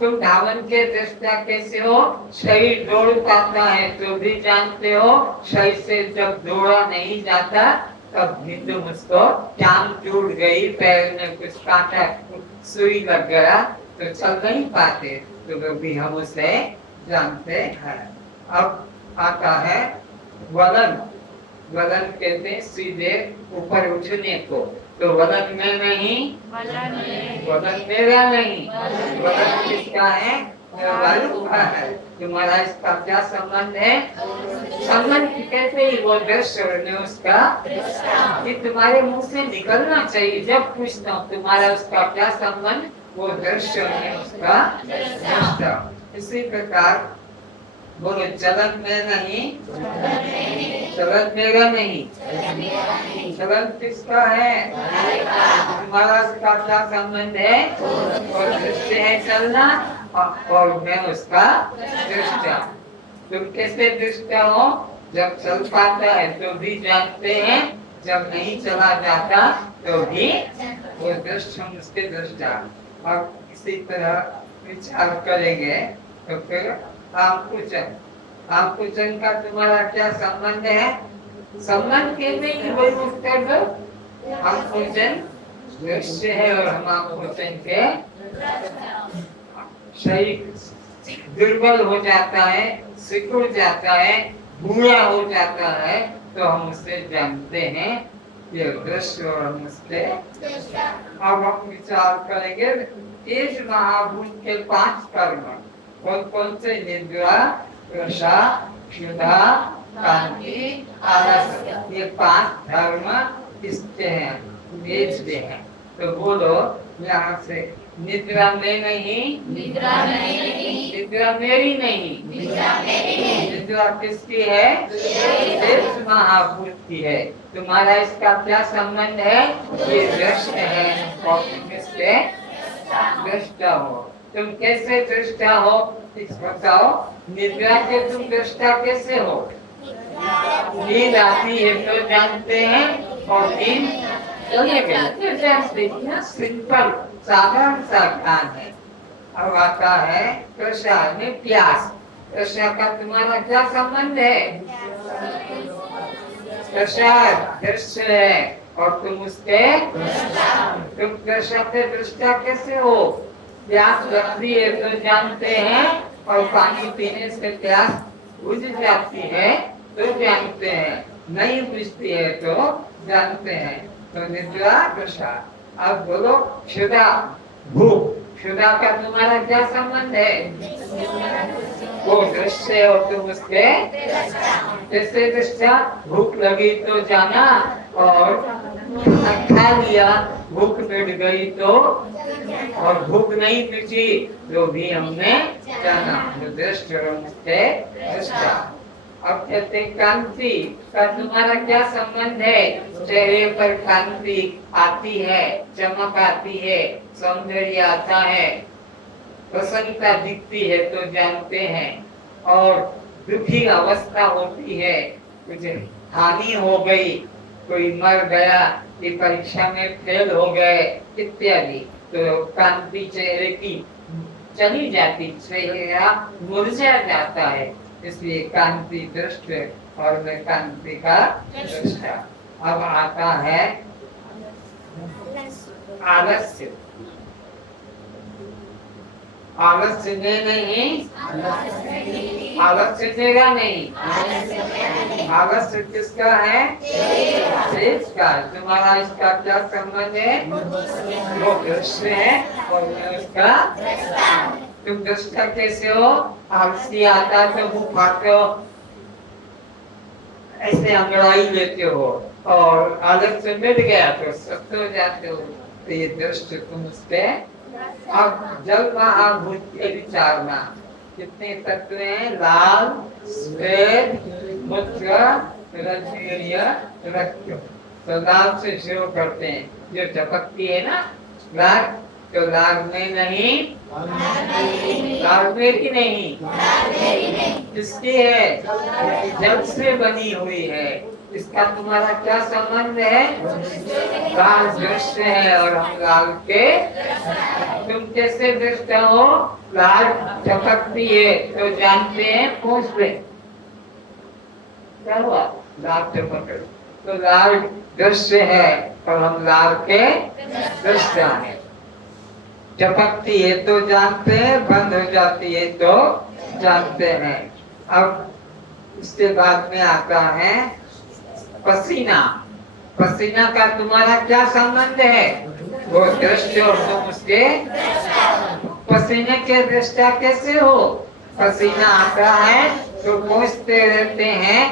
तुम धावन के दृष्टा कैसे हो? शरीर दौड़ पाता है तो भी जानते हो, शरीर से जब दौड़ा नहीं जाता तब भी तुम उसको, टांग टूट गई, पैर में कुछ कांटा सुई लग गया तो चल नहीं पाते, तो भी हम उसे जानते हैं। अब आता है वलन। वलन कहते हैं सीधे ऊपर उठने को। तो वलन में नहीं, वलन मेरा नहीं, वलन किसका है? वायु का है। तुम्हारा इसका क्या संबंध है? संबंध कहते ही वो दृश्य ने उसका, कि तुम्हारे मुंह से निकलना चाहिए जब पूछता हूँ तुम्हारा उसका क्या संबंध? वो दृश्य ने उसका दृष्टा। इसी प्रकार बोलो, चलन में नहीं, चलन मेरा नहीं, चलन किसका है? तुम्हारा उसका क्या संबंध है? और दृश्य है चलना, और मैं उसका दृष्टा। तुम कैसे दृष्टा हो? जब चल पाता है तो भी जानते हैं, जब नहीं चला जाता तो भी वो दृष्ट, हम उसके दृष्टा। और इसी तरह विचार करेंगे तो फिर आंकुचन। आंकुचन का तुम्हारा क्या संबंध है? संबंध के नहीं, वही उत्तर दो। आंकुचन दृश्य है और हम आंकुचन के। शरीर दुर्बल हो जाता है, सिकुड़ जाता है, बूढ़ा हो जाता है तो हम उसे जानते हैं, ये दृश्य और हम उसके। अब हम विचार करेंगे इस महाभूत के 5 कर्म कौन कौन से? निद्रा, रसा, क्षुधा, कांति, आलस। ये 5 धर्म इसके हैं, बेचते हैं। तो बोलो यहाँ से, निद्रा में नहीं, निद्रा मेरी नहीं, निद्रा किसकी है? इस महाभूत की है। तुम्हारा इसका क्या संबंध है? ये दृष्ट है और तुम इसके दृष्टा हो। तुम कैसे दृष्टा हो? बताओ। निद्रा के तुम दृष्टा कैसे हो? नींद आती है तो जानते हैं, और नींद सिंपल साधारण सा ज्ञान है। अब आता है कृष्णा में प्यास। कृष्णा का तुम्हारा क्या संबंध है? कृष्णा दृश्य है और तुम उसके। तुम कृष्णा के दृष्टा कैसे हो? प्यास लगती है तो जानते हैं, और पानी पीने से प्यास बुझ जाती है तो जानते हैं, नहीं बुझती है तो जानते हैं। तो निद्रा, कृष्णा। अब बोलो क्षुधा, भूख। क्षुधा का तुम्हारा क्या संबंध है? वो दृश्य और तुम उसके। जैसे दृष्टा, भूख लगी तो जाना, और खा लिया, भूख मिट गई तो, और भूख नहीं मिटी तो भी हमने जाना। दृष्ट और उसके दृष्टा। अब कहते कांति का तुम्हारा क्या संबंध है? चेहरे पर कांति आती है, चमक आती है, सौंदर्य आता है, प्रसन्नता दिखती है तो जानते हैं। और दुखी अवस्था होती है, कुछ हानि हो गई, कोई मर गया, ये परीक्षा में फेल हो गए इत्यादि, तो कांति चेहरे की चली जाती, चेहरा मुरझा जाता है, इसलिए कांति दृष्ट और मैं कांति का दृष्टा। अब आता है आलस्य। आलस्य में नहीं, आलस्य मेरा नहीं, आलस्य किसका है? तेज का। तुम्हारा इसका क्या संबंध है? वो दृश्य है और मैं उसका। तुम दृष्टा कैसे हो? आलसी आता तो मुंह खाते हो, ऐसे अंगड़ाई लेते हो, और आदत से मिट गया तो सख्त हो जाते हो। तो ये दृष्ट तुम उसके। अब जल महाभूत के विचारना, कितने तत्व हैं? लाल, श्वेत, मूत्र, रजनीय, रक्त। तो लाल से शुरू करते हैं, जो चपकती है ना, लाल तो लाल में नहीं, लाल मेरी नहीं, किसकी है? जल से बनी हुई है। इसका तुम्हारा क्या संबंध है? लाल दृश्य है और हम लाल के। तुम कैसे दृष्ट हो? लाल चपकती है तो जानते हैं, पूछ ले क्या हुआ? लाल चपक, तो लाल दृश्य है और हम लाल के दृष्टा है। चपकती है तो जानते हैं, बंद हो जाती है तो जानते हैं। अब इसके बाद में आता है पसीना। पसीना का तुम्हारा क्या संबंध है? वो दृष्टि और तुम उसके। पसीने के दृष्टा कैसे हो? पसीना आता है तो पूछते रहते हैं,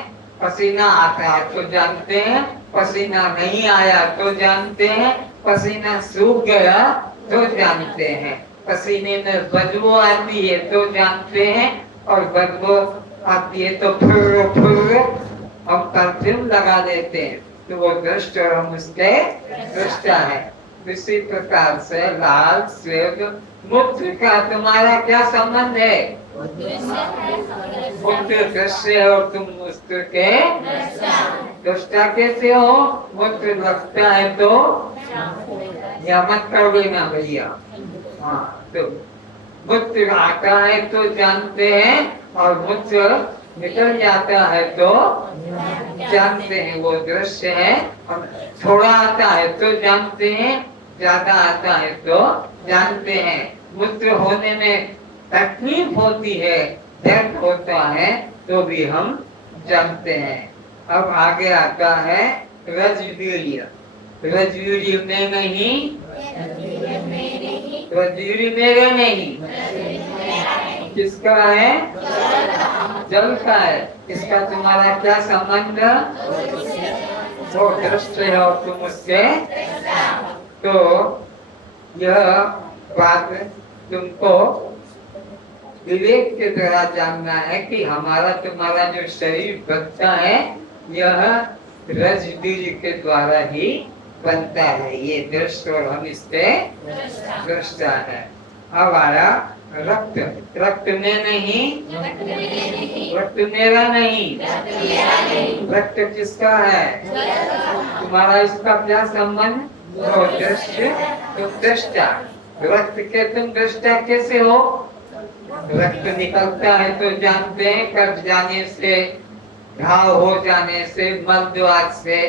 पसीना आता है तो जानते हैं, पसीना नहीं आया तो जानते हैं, पसीना सूख गया तो जानते हैं, पसीने में बदबू आती है तो जानते हैं, और बदबू आती है तो फुर्र हम परफ्यूम लगा देते हैं, तो वो दृष्ट और हम उसके दृष्टा है। इसी प्रकार से लाल श्वेत मूत्र का तुम्हारा क्या संबंध है? मूत्र दृश्य और तुम मूत्र के दृष्टा कैसे हो? मूत्र लगता है तो या मत कर लेना भैया। हाँ, तो मूत्र आता है तो जानते हैं और मूत्र निकल जाता है तो जानते हैं, वो दृश्य है। और थोड़ा आता है तो जानते हैं, ज्यादा आता है तो जानते हैं। मूत्र होने में तकलीफ होती है, दर्द होता है तो भी हम जानते हैं। अब आगे आता है रजवीर्य। रजवीर्य में नहीं, रजवीर्य मेरे नहीं, किसका है? जल का है। इसका तुम्हारा क्या संबंध? वो दृष्टि है और तुम उससे। तो यह बात तुमको विवेक के द्वारा जानना है कि हमारा तुम्हारा जो शरीर बनता है यह रजबीज के द्वारा ही बनता है। ये दृष्टि और हम इससे दृष्टा है। अब आया रक्त। रक्त में नहीं, रक्त मेरा नहीं, रक्त किसका है? तुम्हारा इसका क्या संबंध? तो दृष्टि, तुम दृष्टा। रक्त के तुम दृष्टा कैसे हो? रक्त निकलता है तो जानते हैं, कट जाने से, घाव हो जाने से, मलद्वार से,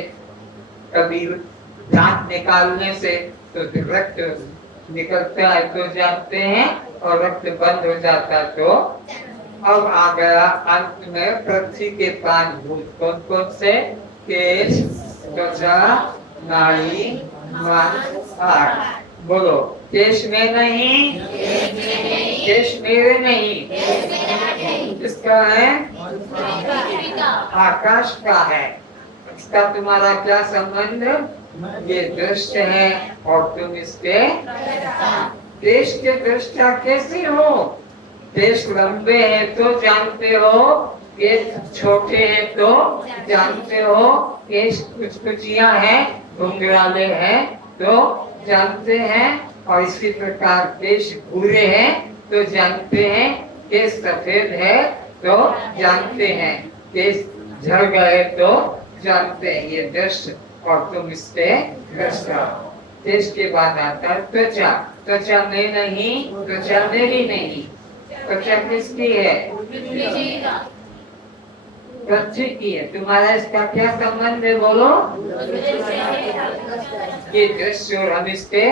कभी दांत निकालने से तो रक्त निकलता है तो जानते हैं, और रक्त बंद हो जाता तो। अब आ गया अंत में पृथ्वी के 5 भूत। कौन कौन से? केश, त्वचा, नाड़ी, मांस, हाड़। बोलो, केश में नहीं, केश मेरे नहीं, किसका है? आकाश का है। इसका तुम्हारा क्या संबंध? ये दृश्य है और तुम इसके। देश के दृष्टा कैसे हो? देश लंबे हैं तो जानते हो, केश छोटे हैं तो जानते हो, केश कुछ कुचियां हैं, घुंघराले हैं तो जानते हैं, और इसी प्रकार केश भूरे हैं तो जानते हैं, केश सफेद है तो जानते हैं, केश झड़ गए तो जानते हैं। ये दृश्य और तुम इसके दृष्टा। देश के बाद आता है त्वचा। त्वचा में नहीं, त्वचा मेरी नहीं, त्वचा किसकी है? पृथ्वी की है। तुम्हारा इसका क्या संबंध है? बोलो। ये दृश्य और हम इसके।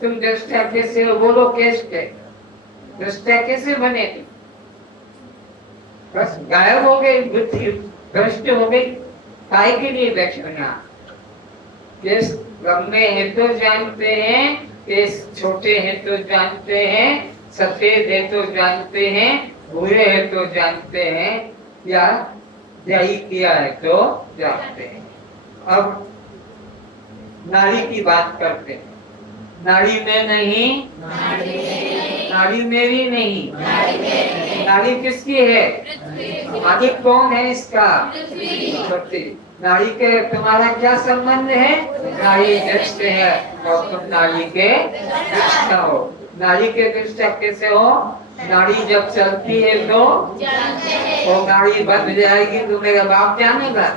तुम दृष्टा कैसे हो? बोलो, कैसे दृष्टा कैसे बने? बस गायब हो गई बुद्धि, भ्रष्ट हो गई। काय के लिए बैठना? केस लंबे हैं तो जानते हैं, केस छोटे हैं तो जानते हैं, सफेद है तो जानते हैं, भूरे है तो जानते हैं, या यही किया है तो जानते हैं। अब नाड़ी की बात करते हैं। नाड़ी में नहीं, नाड़ी मेरी नहीं, नाड़ी किसकी है? मालिक कौन है इसका? पृथ्वी। नाड़ी के तुम्हारा क्या संबंध है? नाड़ी दृष्ट है और तुम नाड़ी के दृष्टा हो। नाड़ी के दृष्टा कैसे हो? नाड़ी जब चलती है तो वो नाड़ी बंद जाएगी तो मेरा बाप जानेगा।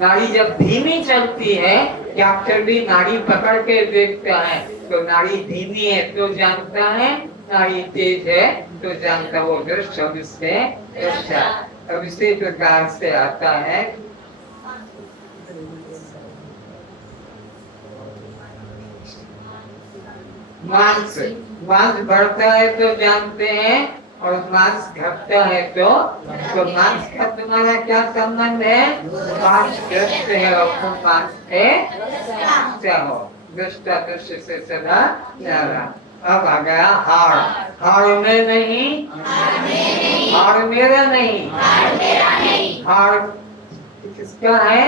नाड़ी जब धीमी चलती है, डॉक्टर भी नाड़ी पकड़ के देखता है, तो नाड़ी धीमी है तो जानता है, नाड़ी तेज है तो जानता, वो दृष्ट से दृष्टा। अब इसी प्रकार से आता है मांस। मांस बढ़ता है तो जानते हैं और मांस घटता है तो मांस का तुम्हारा क्या संबंध है? मांस दृष्ट है और तुम मांस है क्या हो? दृष्टा दृश्य से सदा न्यारा। अब आ गया हार। हार में नहीं, हार मेरा नहीं, हार किसका है?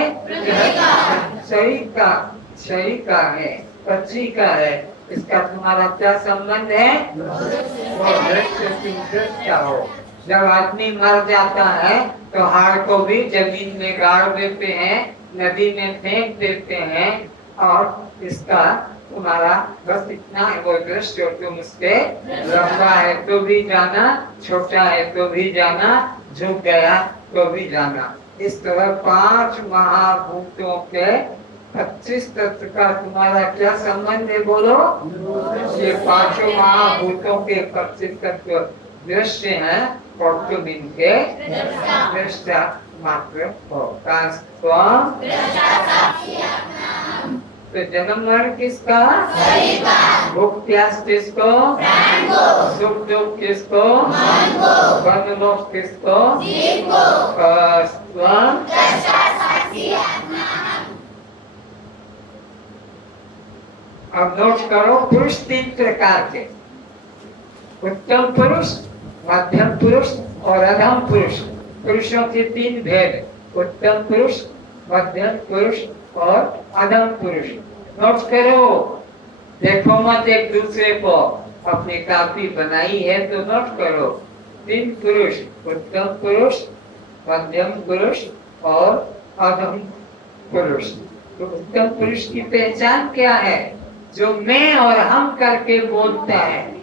शरीर का, शरीर का है, पृथ्वी का है। इसका तुम्हारा क्या संबंध है? वो दृष्टा हो। जब आदमी मर जाता है तो हाड़ को भी जमीन में गाड़ देते हैं, नदी में फेंक देते हैं, और इसका तुम्हारा बस इतना है, वो दृश्य। तुम उसके लंबा है तो भी जाना, छोटा है तो भी जाना, झुक गया तो भी जाना। इस तरह 5 महाभूतों के 25 तत्व का तुम्हारा क्या संबंध है? बोलो। ये 5 महाभूतों के 25 तत्व दृश्य हैं और तुम इनके दृष्टा मात्र हो। तो जन्म मरण किसका? भूख प्यास किसको? सुख दुख किसको? बंध मोक्ष किसको? अब नोट करो, पुरुष 3 प्रकार के, उत्तम पुरुष, मध्यम पुरुष और अधम पुरुष। पुरुषों के 3 भेद, उत्तम पुरुष, मध्यम पुरुष और अधम पुरुष। नोट करो, देखो मत एक दूसरे को, अपनी कॉपी बनाई है तो नोट करो। 3 पुरुष, उत्तम पुरुष, मध्यम पुरुष और अधम पुरुष। तो उत्तम पुरुष की पहचान क्या है? जो मैं और हम करके बोलता है।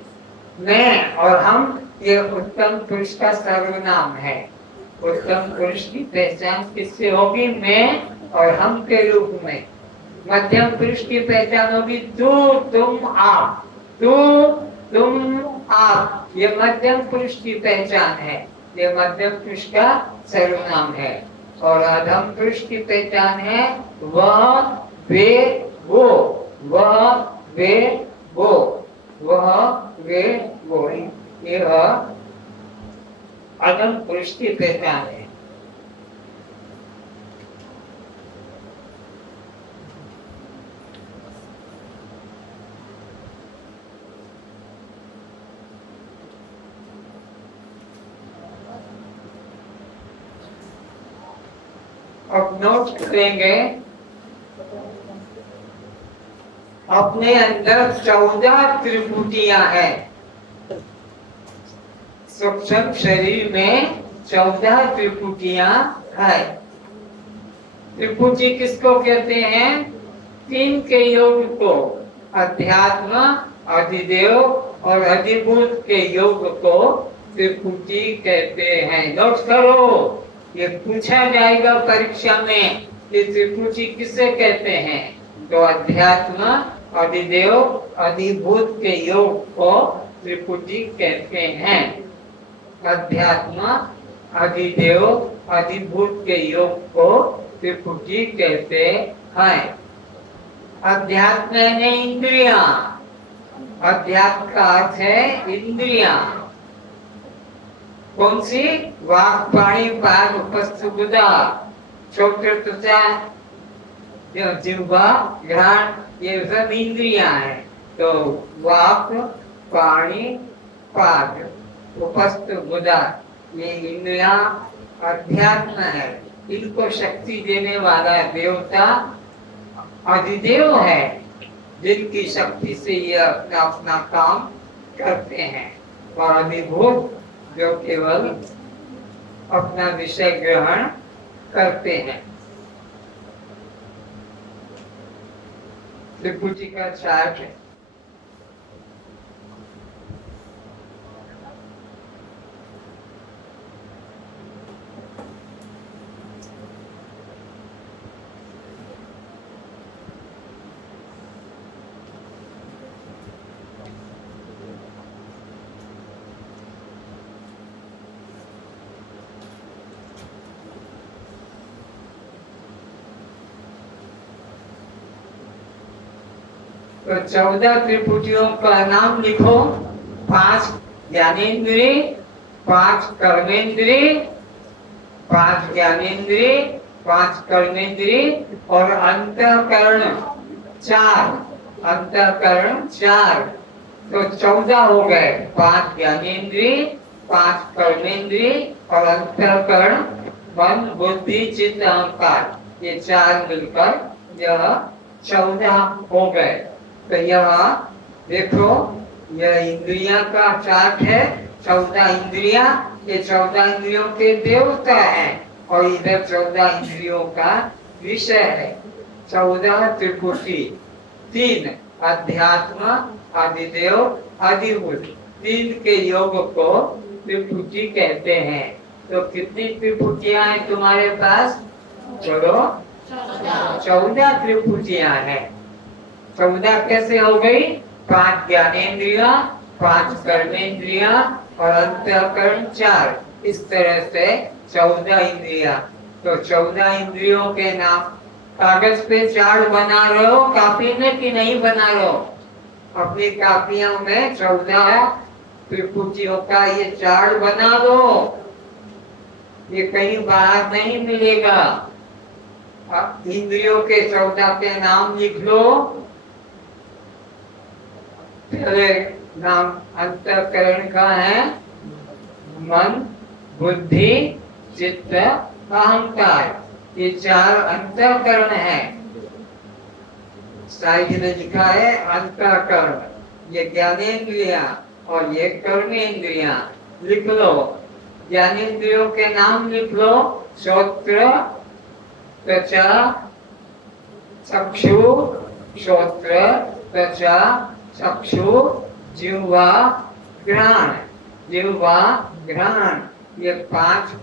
मैं और हम, ये उत्तम पुरुष का सर्वनाम है। उत्तम पुरुष की पहचान किससे होगी? मैं और हम के रूप में। मध्यम पुरुष की पहचान होगी तू, तुम, आप। तू, तुम, आप, ये मध्यम पुरुष की पहचान है। ये मध्यम पुरुष का सर्वनाम है। और अधम पुरुष की पहचान है वह, वे, वो। वह, वे, वो। वह, वे, वो। यह अधम पुरुष की पहचान है। अब नोट करेंगे, अपने अंदर 14 त्रिपुटियां हैं। सूक्ष्म शरीर में 14 त्रिपुटियां है। त्रिपुटी किसको कहते हैं? 3 के योग को, अध्यात्म, अधिदेव और अधिभूत के योग को त्रिपुटी कहते हैं। नोट करो, ये पूछा जाएगा परीक्षा में कि त्रिपुटी किसे कहते हैं? तो अध्यात्म, अधिदेव, अधिभूत के योग को त्रिपुटी कहते हैं। अध्यात्म, अधिदेव, अधिभूत के योग को त्रिपुटी कहते हैं। अध्यात्म है इंद्रियां। अध्यात्म का अर्थ है इंद्रियां। कौन सी? वाक, पाणी, पाद, उपस्थ, गुदा, छोटे त्वचा, जिह्वा, घ्राण, ये सब इंद्रियां हैं। तो वाक, पाणी, पाद, उपस्थ, गुदा, ये इंद्रियां अध्यात्म है। इनको शक्ति देने वाला देवता अधिदेव है, जिनकी शक्ति से ये अपना अपना काम करते हैं। और अधिभूत जो केवल अपना विषय ग्रहण करते हैं। त्रिपुटी का चार्ट है। तो 14 त्रिपुटियों का नाम लिखो। 5 ज्ञानेन्द्रिय, 5 कर्मेंद्रिय, 5 ज्ञानेन्द्रिय, 5 कर्मेंद्रिय और अंतःकरण 4। अंतःकरण 4 तो 14 हो गए। 5 ज्ञानेन्द्रिय, 5 कर्मेंद्रिय और अंतःकरण मन बुद्धि चित्त अहंकार, ये 4 मिलकर यह 14 हो गए। तो यहाँ देखो, यह इंद्रिया का चार्ट है। 14 इंद्रिया, ये 14 इंद्रियों के देवता है और इधर 14 इंद्रियों का विषय है। 14 त्रिपुटी, 3 अध्यात्म, आदिदेव, आदिभूत, 3 के योग को त्रिपुटी कहते हैं। तो कितनी त्रिपुटियां हैं तुम्हारे पास? चलो 14 त्रिपुटियां हैं। 14 कैसे हो गई? 5 ज्ञानेन्द्रिया, 5 कर्मेंद्रिया और अंतःकरण 4, इस तरह से 14 इंद्रिया। तो 14 इंद्रियों के नाम कागज पे चार्ट बना रहे हो कापी में कि नहीं बना रहे हो? अपनी कापियों में 14 त्रिपुटियों का ये चार्ट बना दो। ये कहीं बाहर नहीं मिलेगा। इंद्रियों के 14 के नाम लिख लो। पहले नाम अंतःकरण का है मन, बुद्धि, चित्त, अहंकार, ये 4 अंतःकरण है। साइड में लिखा है अंतःकरण, ये ज्ञानेन्द्रिया और ये कर्मेंद्रिया। लिख लो, ज्ञानेन्द्रियों के नाम लिख लो। श्रोत्र, त्वचा, चक्षु, श्रोत्र, त्वचा, चक्षु, जिह्वा, घ्राण, जिह्वा, घ्राण, ये 5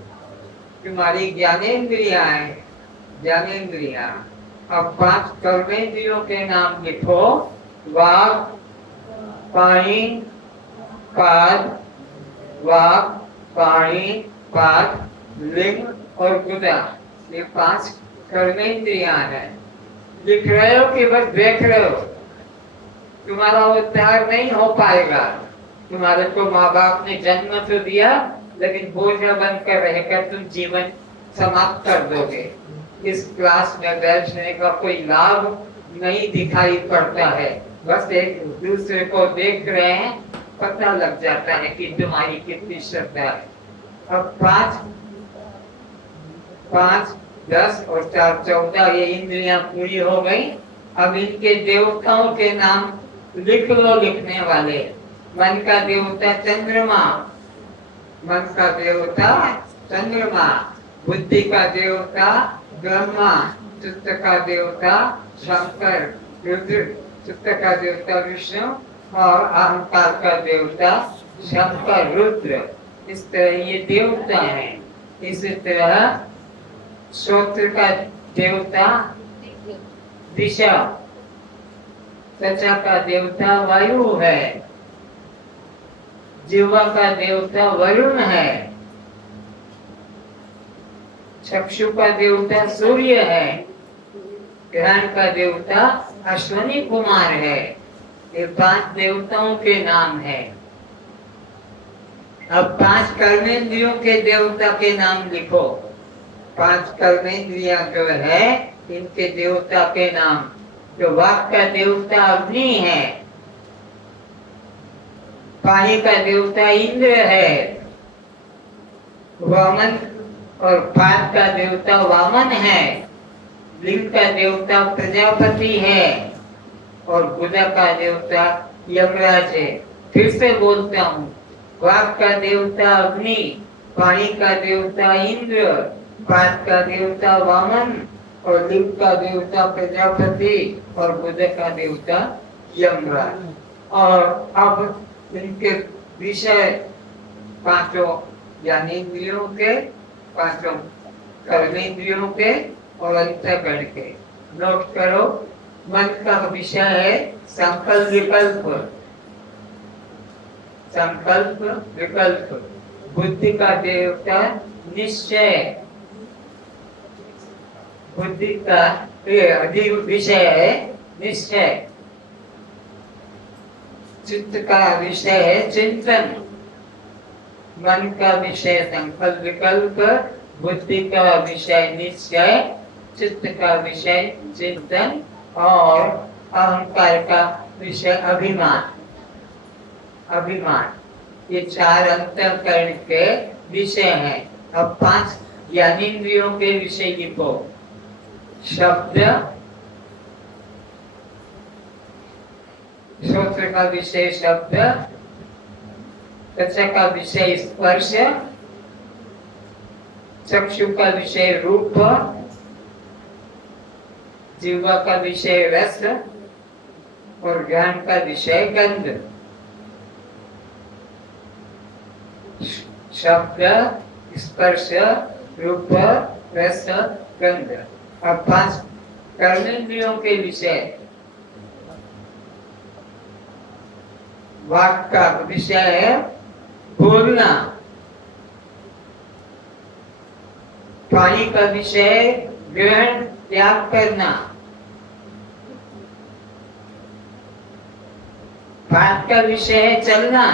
तुम्हारी ज्ञानेन्द्रिया है। ज्ञानेन्द्रिया। अब 5 कर्मेंद्रियों के नाम लिखो। वाक, पाणी, पाद, वाक, पाणी, पाद, लिंग और गुदा, ये 5 कर्मेंद्रिया है। लिख रहे हो कि बस देख रहे हो? तुम्हारा उद्धार नहीं हो पाएगा। तुम्हारे को माँ बाप ने जन्म तो दिया, लेकिन बोझा बनकर रहकर तुम जीवन समाप्त कर दोगे। इस क्लास में बैठने का कोई लाभ नहीं दिखाई पड़ता है। बस एक दूसरे को देख रहे हैं, पता लग जाता है कि तुम्हारी कितनी श्रद्धा है। अब 5, 10 और 4 14 ये इंद्रियां पूरी हो गई। अब इनके देवताओं के नाम लिख लो लिखने वाले। मन का देवता चंद्रमा, मन का देवता चंद्रमा, बुद्धि का देवता ब्रह्मा, चित्त का देवता शंकर, रुद्र, चित्त का देवता विष्णु और अहंकार का देवता शंकर रुद्र। इस तरह ये देवता है। इसी तरह श्रोत्र का देवता दिशा, त्वचा का देवता वायु है, जिह्वा का देवता वरुण है, चक्षु का देवता सूर्य है, घ्राण का देवता अश्वनी कुमार है। ये 5 देवताओं के नाम है। अब 5 कर्मेंद्रियों के देवता के नाम लिखो। 5 कर्मेंद्रिया जो है इनके देवता के नाम। जो वाक का देवता अग्नि है, पानी का देवता इंद्र है, वामन और पाद का देवता वामन है, लिंग का देवता प्रजापति है और गुदा का देवता यमराज है। फिर से बोलता हूँ, वाक का देवता अग्नि, पानी का देवता इंद्र, पाद का देवता वामन और लिंग का देवता प्रजापति और बुध का देवता यमराज। और अब इनके विषय पांचों ज्ञानेंद्रियों के, पांचों कर्मेंद्रियों के और अंतःकरण के। नोट करो, मन का विषय है संकल्प विकल्प, संकल्प विकल्प। बुद्धि का देवता निश्चय, बुद्धि का अधिक विषय है निश्चय। चित्त का विषय है चिंतन। मन का विषय संकल्प विकल्प, बुद्धि का विषय निश्चय, चित्त का विषय चिंतन और अहंकार का विषय अभिमान। अभिमान, ये चार अंतःकरण के विषय हैं। अब पांच ज्ञानेंद्रियों के विषय लिखो। शब्द, श्रोत्र का विषय शब्द, त्वचा का विषय स्पर्श, चक्षु का विषय रूप, जीवा का विषय रस और ज्ञान का विषय गंध। शब्द, स्पर्श, रूप, रस, गंध। अब पांच कर्मेंद्रियों के विषय। वाक का विषय है बोलना, पानी का विषय ग्रहण त्याग करना, हाथ का विषय है चलना,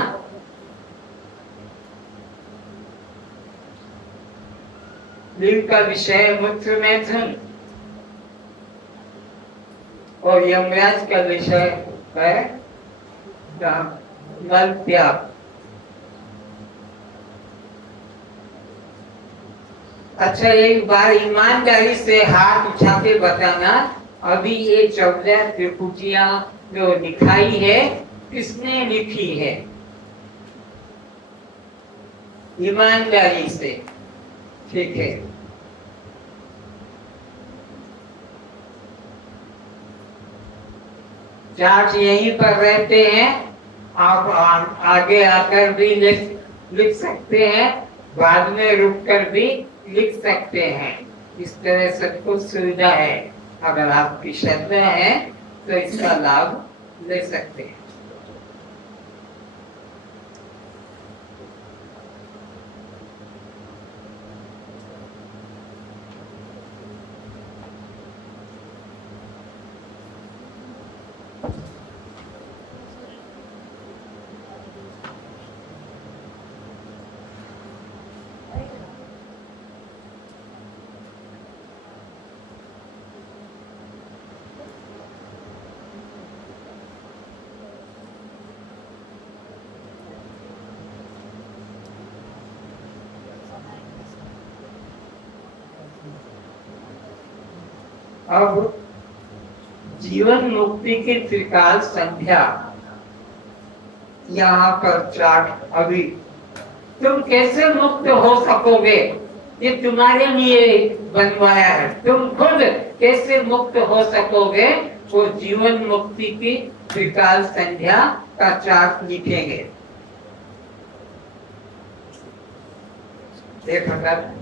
लिंग का विषय है मूत्र मैथुन और यमराज का विषय है मल त्याग। अच्छा, एक बार ईमानदारी से हाथ उठा के बताना, अभी ये 14 त्रिपुटियां जो लिखाई है किसने लिखी है? ईमानदारी से, ठीक है। चार्ट यहीं पर रहते हैं, आप आगे आकर भी लिख सकते हैं, बाद में रुककर भी लिख सकते हैं। इस तरह सब कुछ सुविधा है। अगर आपकी श्रद्धा है तो इसका लाभ ले सकते हैं। अब जीवन मुक्ति की त्रिकाल संध्या यहाँ पर चार्ट। अभी तुम कैसे मुक्त हो सकोगे, ये तुम्हारे लिए बनवाया है। तुम खुद कैसे मुक्त हो सकोगे, वो जीवन मुक्ति की त्रिकाल संध्या का चार्ट लिखेंगे। देखो सर,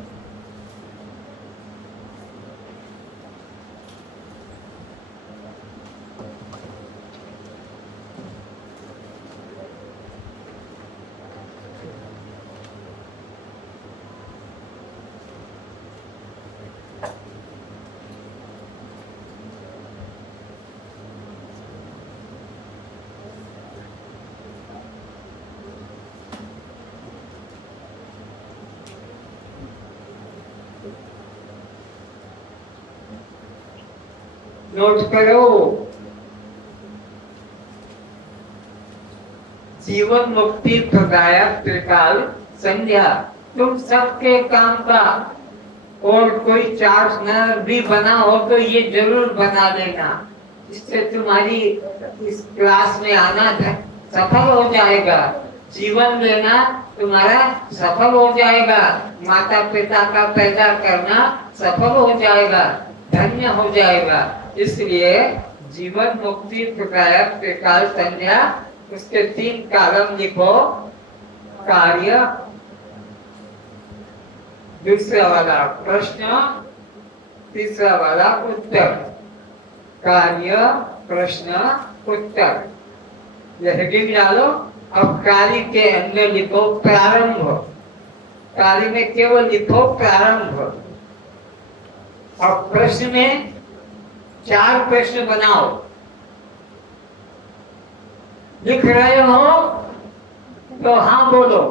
नोट करो, जीवन मुक्ति प्रदायक त्रिकाल संध्या। तुम सबके काम का, और कोई चार्ट न भी बना हो तो ये जरूर बना लेना, इससे तुम्हारी इस क्लास में आना सफल हो जाएगा। जीवन लेना तुम्हारा सफल हो जाएगा, माता पिता का पैदा करना सफल हो जाएगा, धन्य हो जाएगा। इसलिए जीवन मुक्ति प्रकायक त्रिकाल संज्ञा, उसके 3 कॉलम लिखो। कार्य, दूसरा वाला प्रश्न, तीसरा वाला उत्तर। कार्य, प्रश्न, उत्तर, ये हेडिंग डालो। अब कार्य के अंदर लिखो प्रारंभ। कार्य में केवल लिखो प्रारंभ। अब प्रश्न में 4 प्रश्न बनाओ। लिख रहे हो तो हाँ बोलो।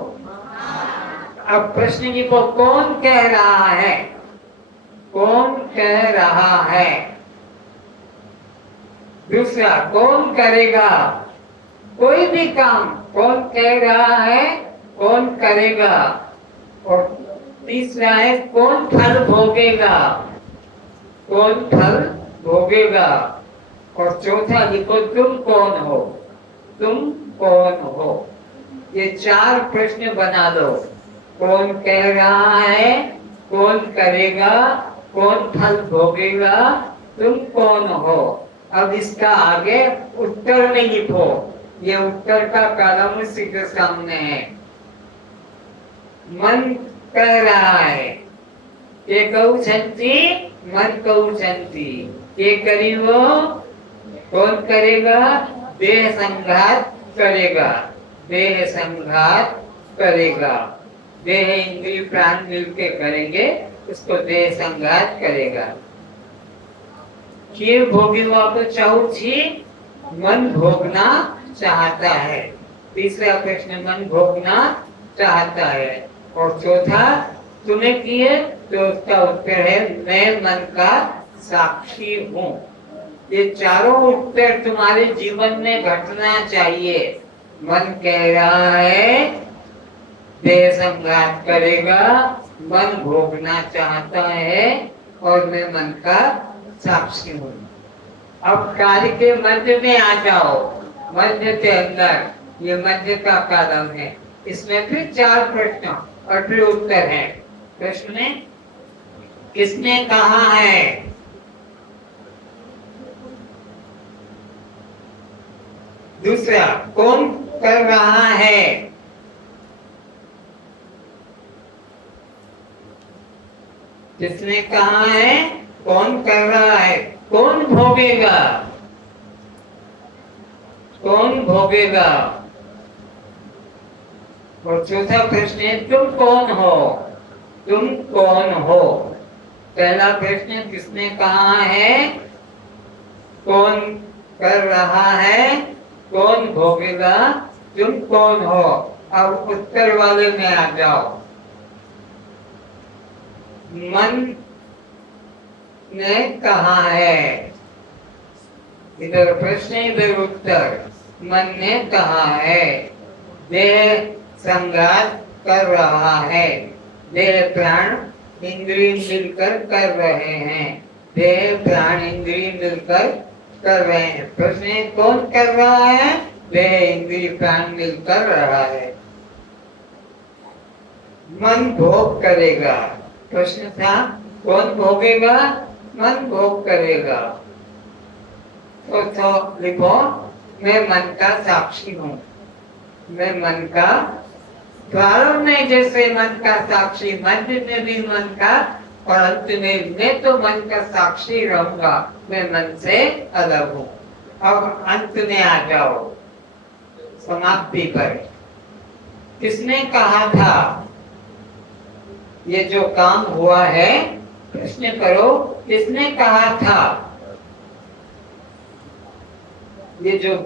अब प्रश्न लिखो, कौन कह रहा है? कौन कह रहा है? दूसरा, कौन करेगा? कोई भी काम कौन कह रहा है, कौन करेगा? और तीसरा है, कौन फल भोगेगा? कौन फल भोगेगा? और चौथा लिखो, तुम कौन हो? तुम कौन हो? ये 4 प्रश्न बना दो। कौन कह रहा है, कौन करेगा, कौन फल भोगेगा, तुम कौन हो? अब इसका आगे उत्तर में लिखो। ये उत्तर का कॉलम उसी के सामने है। मन कह रहा है, ये कहू छंती, मन कहू छंती, ये करीबो, कौन करेगा? देह संघात करेगा। देह संघात करेगा। देह इंद्रिय प्राण मिलके करेंगे, उसको देह संघात करेगा। किए भोगी को चाहू छी, मन भोगना चाहता है। तीसरा प्रश्न, मन भोगना चाहता है। और चौथा, तुम्हें किए, तो उसका उत्तर है, मैं मन का साक्षी हूँ। ये चारों उत्तर तुम्हारे जीवन में घटना चाहिए। मन कह रहा है, देह संघात करेगा, मन भोगना चाहता है, और मैं मन का साक्षी हूँ। अब कार्य के मध्य में आ जाओ। मध्य के अंदर ये मध्य का कॉलम है, इसमें फिर 4 प्रश्न और फिर उत्तर है। प्रश्न में किसने कहा है? दूसरा, कौन कर रहा है? किसने कहा है, कौन कर रहा है? कौन भोगेगा? कौन भोगेगा? और चौथा प्रश्न है, तुम कौन हो? तुम कौन हो? पहला प्रश्न, किसने कहा है, कौन कर रहा है, कौन भोगेगा, तुम कौन हो? अब उत्तर वाले में आ जाओ। मन ने कहा है, इधर प्रश्न इधर उत्तर। मन ने कहा है, देह संघात कर रहा है, देह प्राण इंद्रिय मिलकर कर रहे हैं, देह प्राण इंद्रिय मिलकर कर रहे हैं। प्रश्न, कौन कर रहा है? देह इंद्रिय प्राण मिलकर रहा है। मन भोग करेगा। प्रश्न था, कौन भोगेगा? मन भोग करेगा। तो लिखो, मैं मन का साक्षी हूँ। मैं मन का, प्रारंभ में जैसे मन का साक्षी, मध्य में भी मन का, और अंत में मैं तो मन का साक्षी रहूंगा, मैं मन से अलग हूँ। अब अंत में आ जाओ, समाप्ति पर। किसने कहा था ये जो काम हुआ है? प्रश्न करो, किसने कहा था ये जो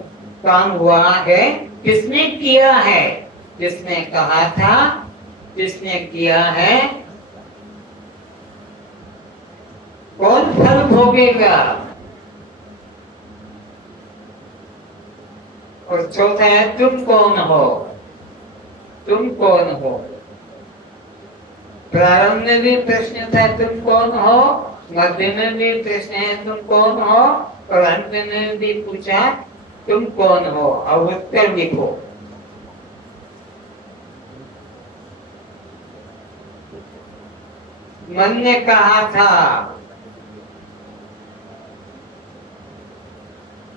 काम हुआ है? किसने किया है? किसने कहा था, किसने किया है? कौन फल भोगेगा? और चौथा है, तुम कौन हो? तुम कौन हो? प्रारंभ में भी प्रश्न था, तुम कौन हो? मध्य में भी प्रश्न है, तुम कौन हो? और अंत में भी पूछा, तुम कौन हो? अब उत्तर लिखो। मन ने कहा था,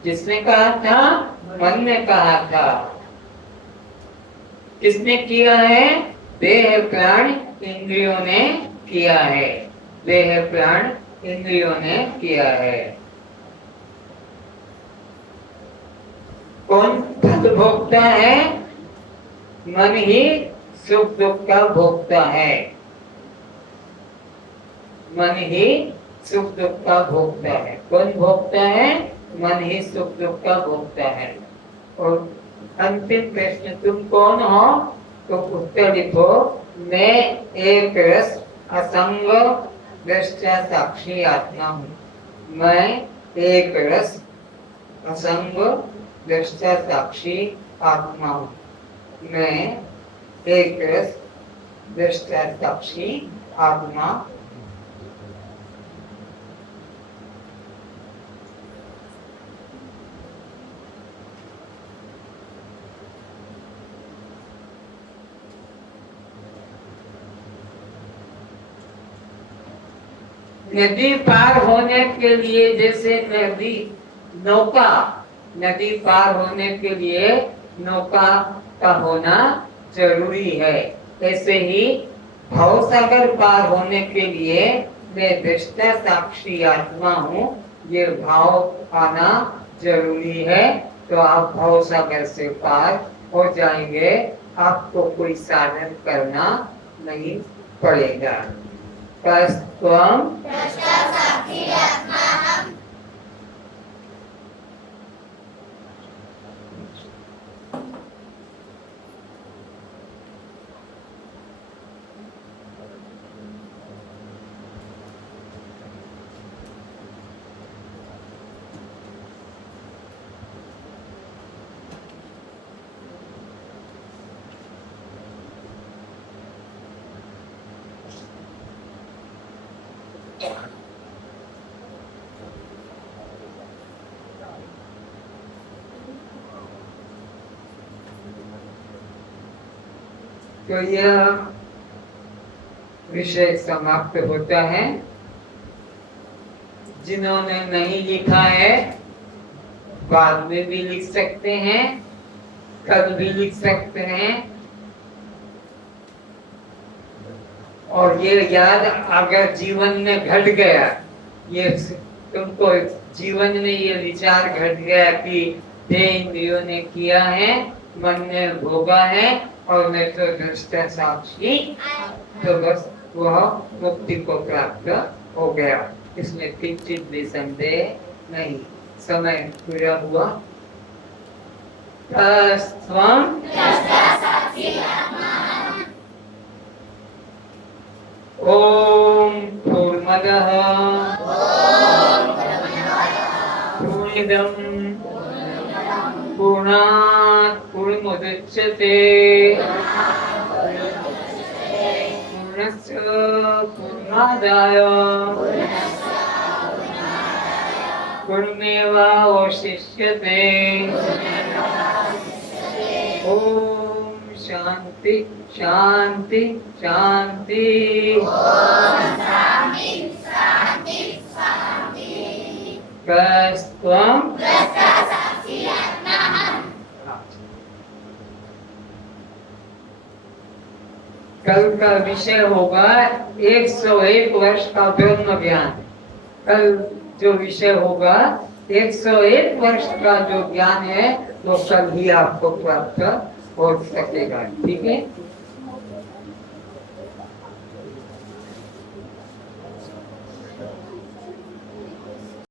जिसने कहा था? मन ने कहा था। किसने किया है? देह प्राण इंद्रियों ने किया है। देह प्राण इंद्रियों ने किया है। कौन फल भोगता है? मन ही सुख दुख का भोगता है। मन ही सुख दुख का भोगता है। कौन भोगता है? मन ही सुख दुख का भोगता है। और अंतिम प्रश्न, तुम कौन हो? तो उत्तर लिखो, मैं एक रस असंग दृष्टा साक्षी आत्मा हूँ। मैं एक रस असंग दृष्टा साक्षी आत्मा हूँ। मैं एक रस दृष्टा साक्षी आत्मा। नदी पार होने के लिए, जैसे नदी पार होने के लिए नौका का होना जरूरी है, ऐसे ही भवसागर पार होने के लिए मैं दृष्टा साक्षी आत्मा हूँ, ये भाव आना जरूरी है। तो आप भवसागर से पार हो जाएंगे, आपको कोई साधन करना नहीं पड़ेगा। त्वं दृष्टा साक्षी आत्मा हम। तो यह विषय समाप्त होता है। जिन्होंने नहीं लिखा है बाद में भी लिख सकते हैं, कल भी लिख सकते हैं। और ये याद अगर जीवन में घट गया, ये तुमको जीवन में ये विचार घट गया कि देह इंद्रियों ने किया है, मन ने भोगा है और मैं तो दृष्टा साक्षी, तो बस वह मुक्ति को प्राप्त हो गया। इसमें किंचित भी संदेह नहीं। समय पूरा हुआ। ओम पूर्णमदः पूर्णमिदं पूर्णात् पूर्णमुदच्यते पूर्णस्य पूर्णादाय पूर्णमेवावशिष्यते। ओम शांति शांति शांति। कल का विषय होगा 101 वर्ष का ब्रह्म ज्ञान। कल जो विषय होगा 101 वर्ष का जो ज्ञान है वो कल ही आपको प्राप्त हो सकेगा। ठीक है।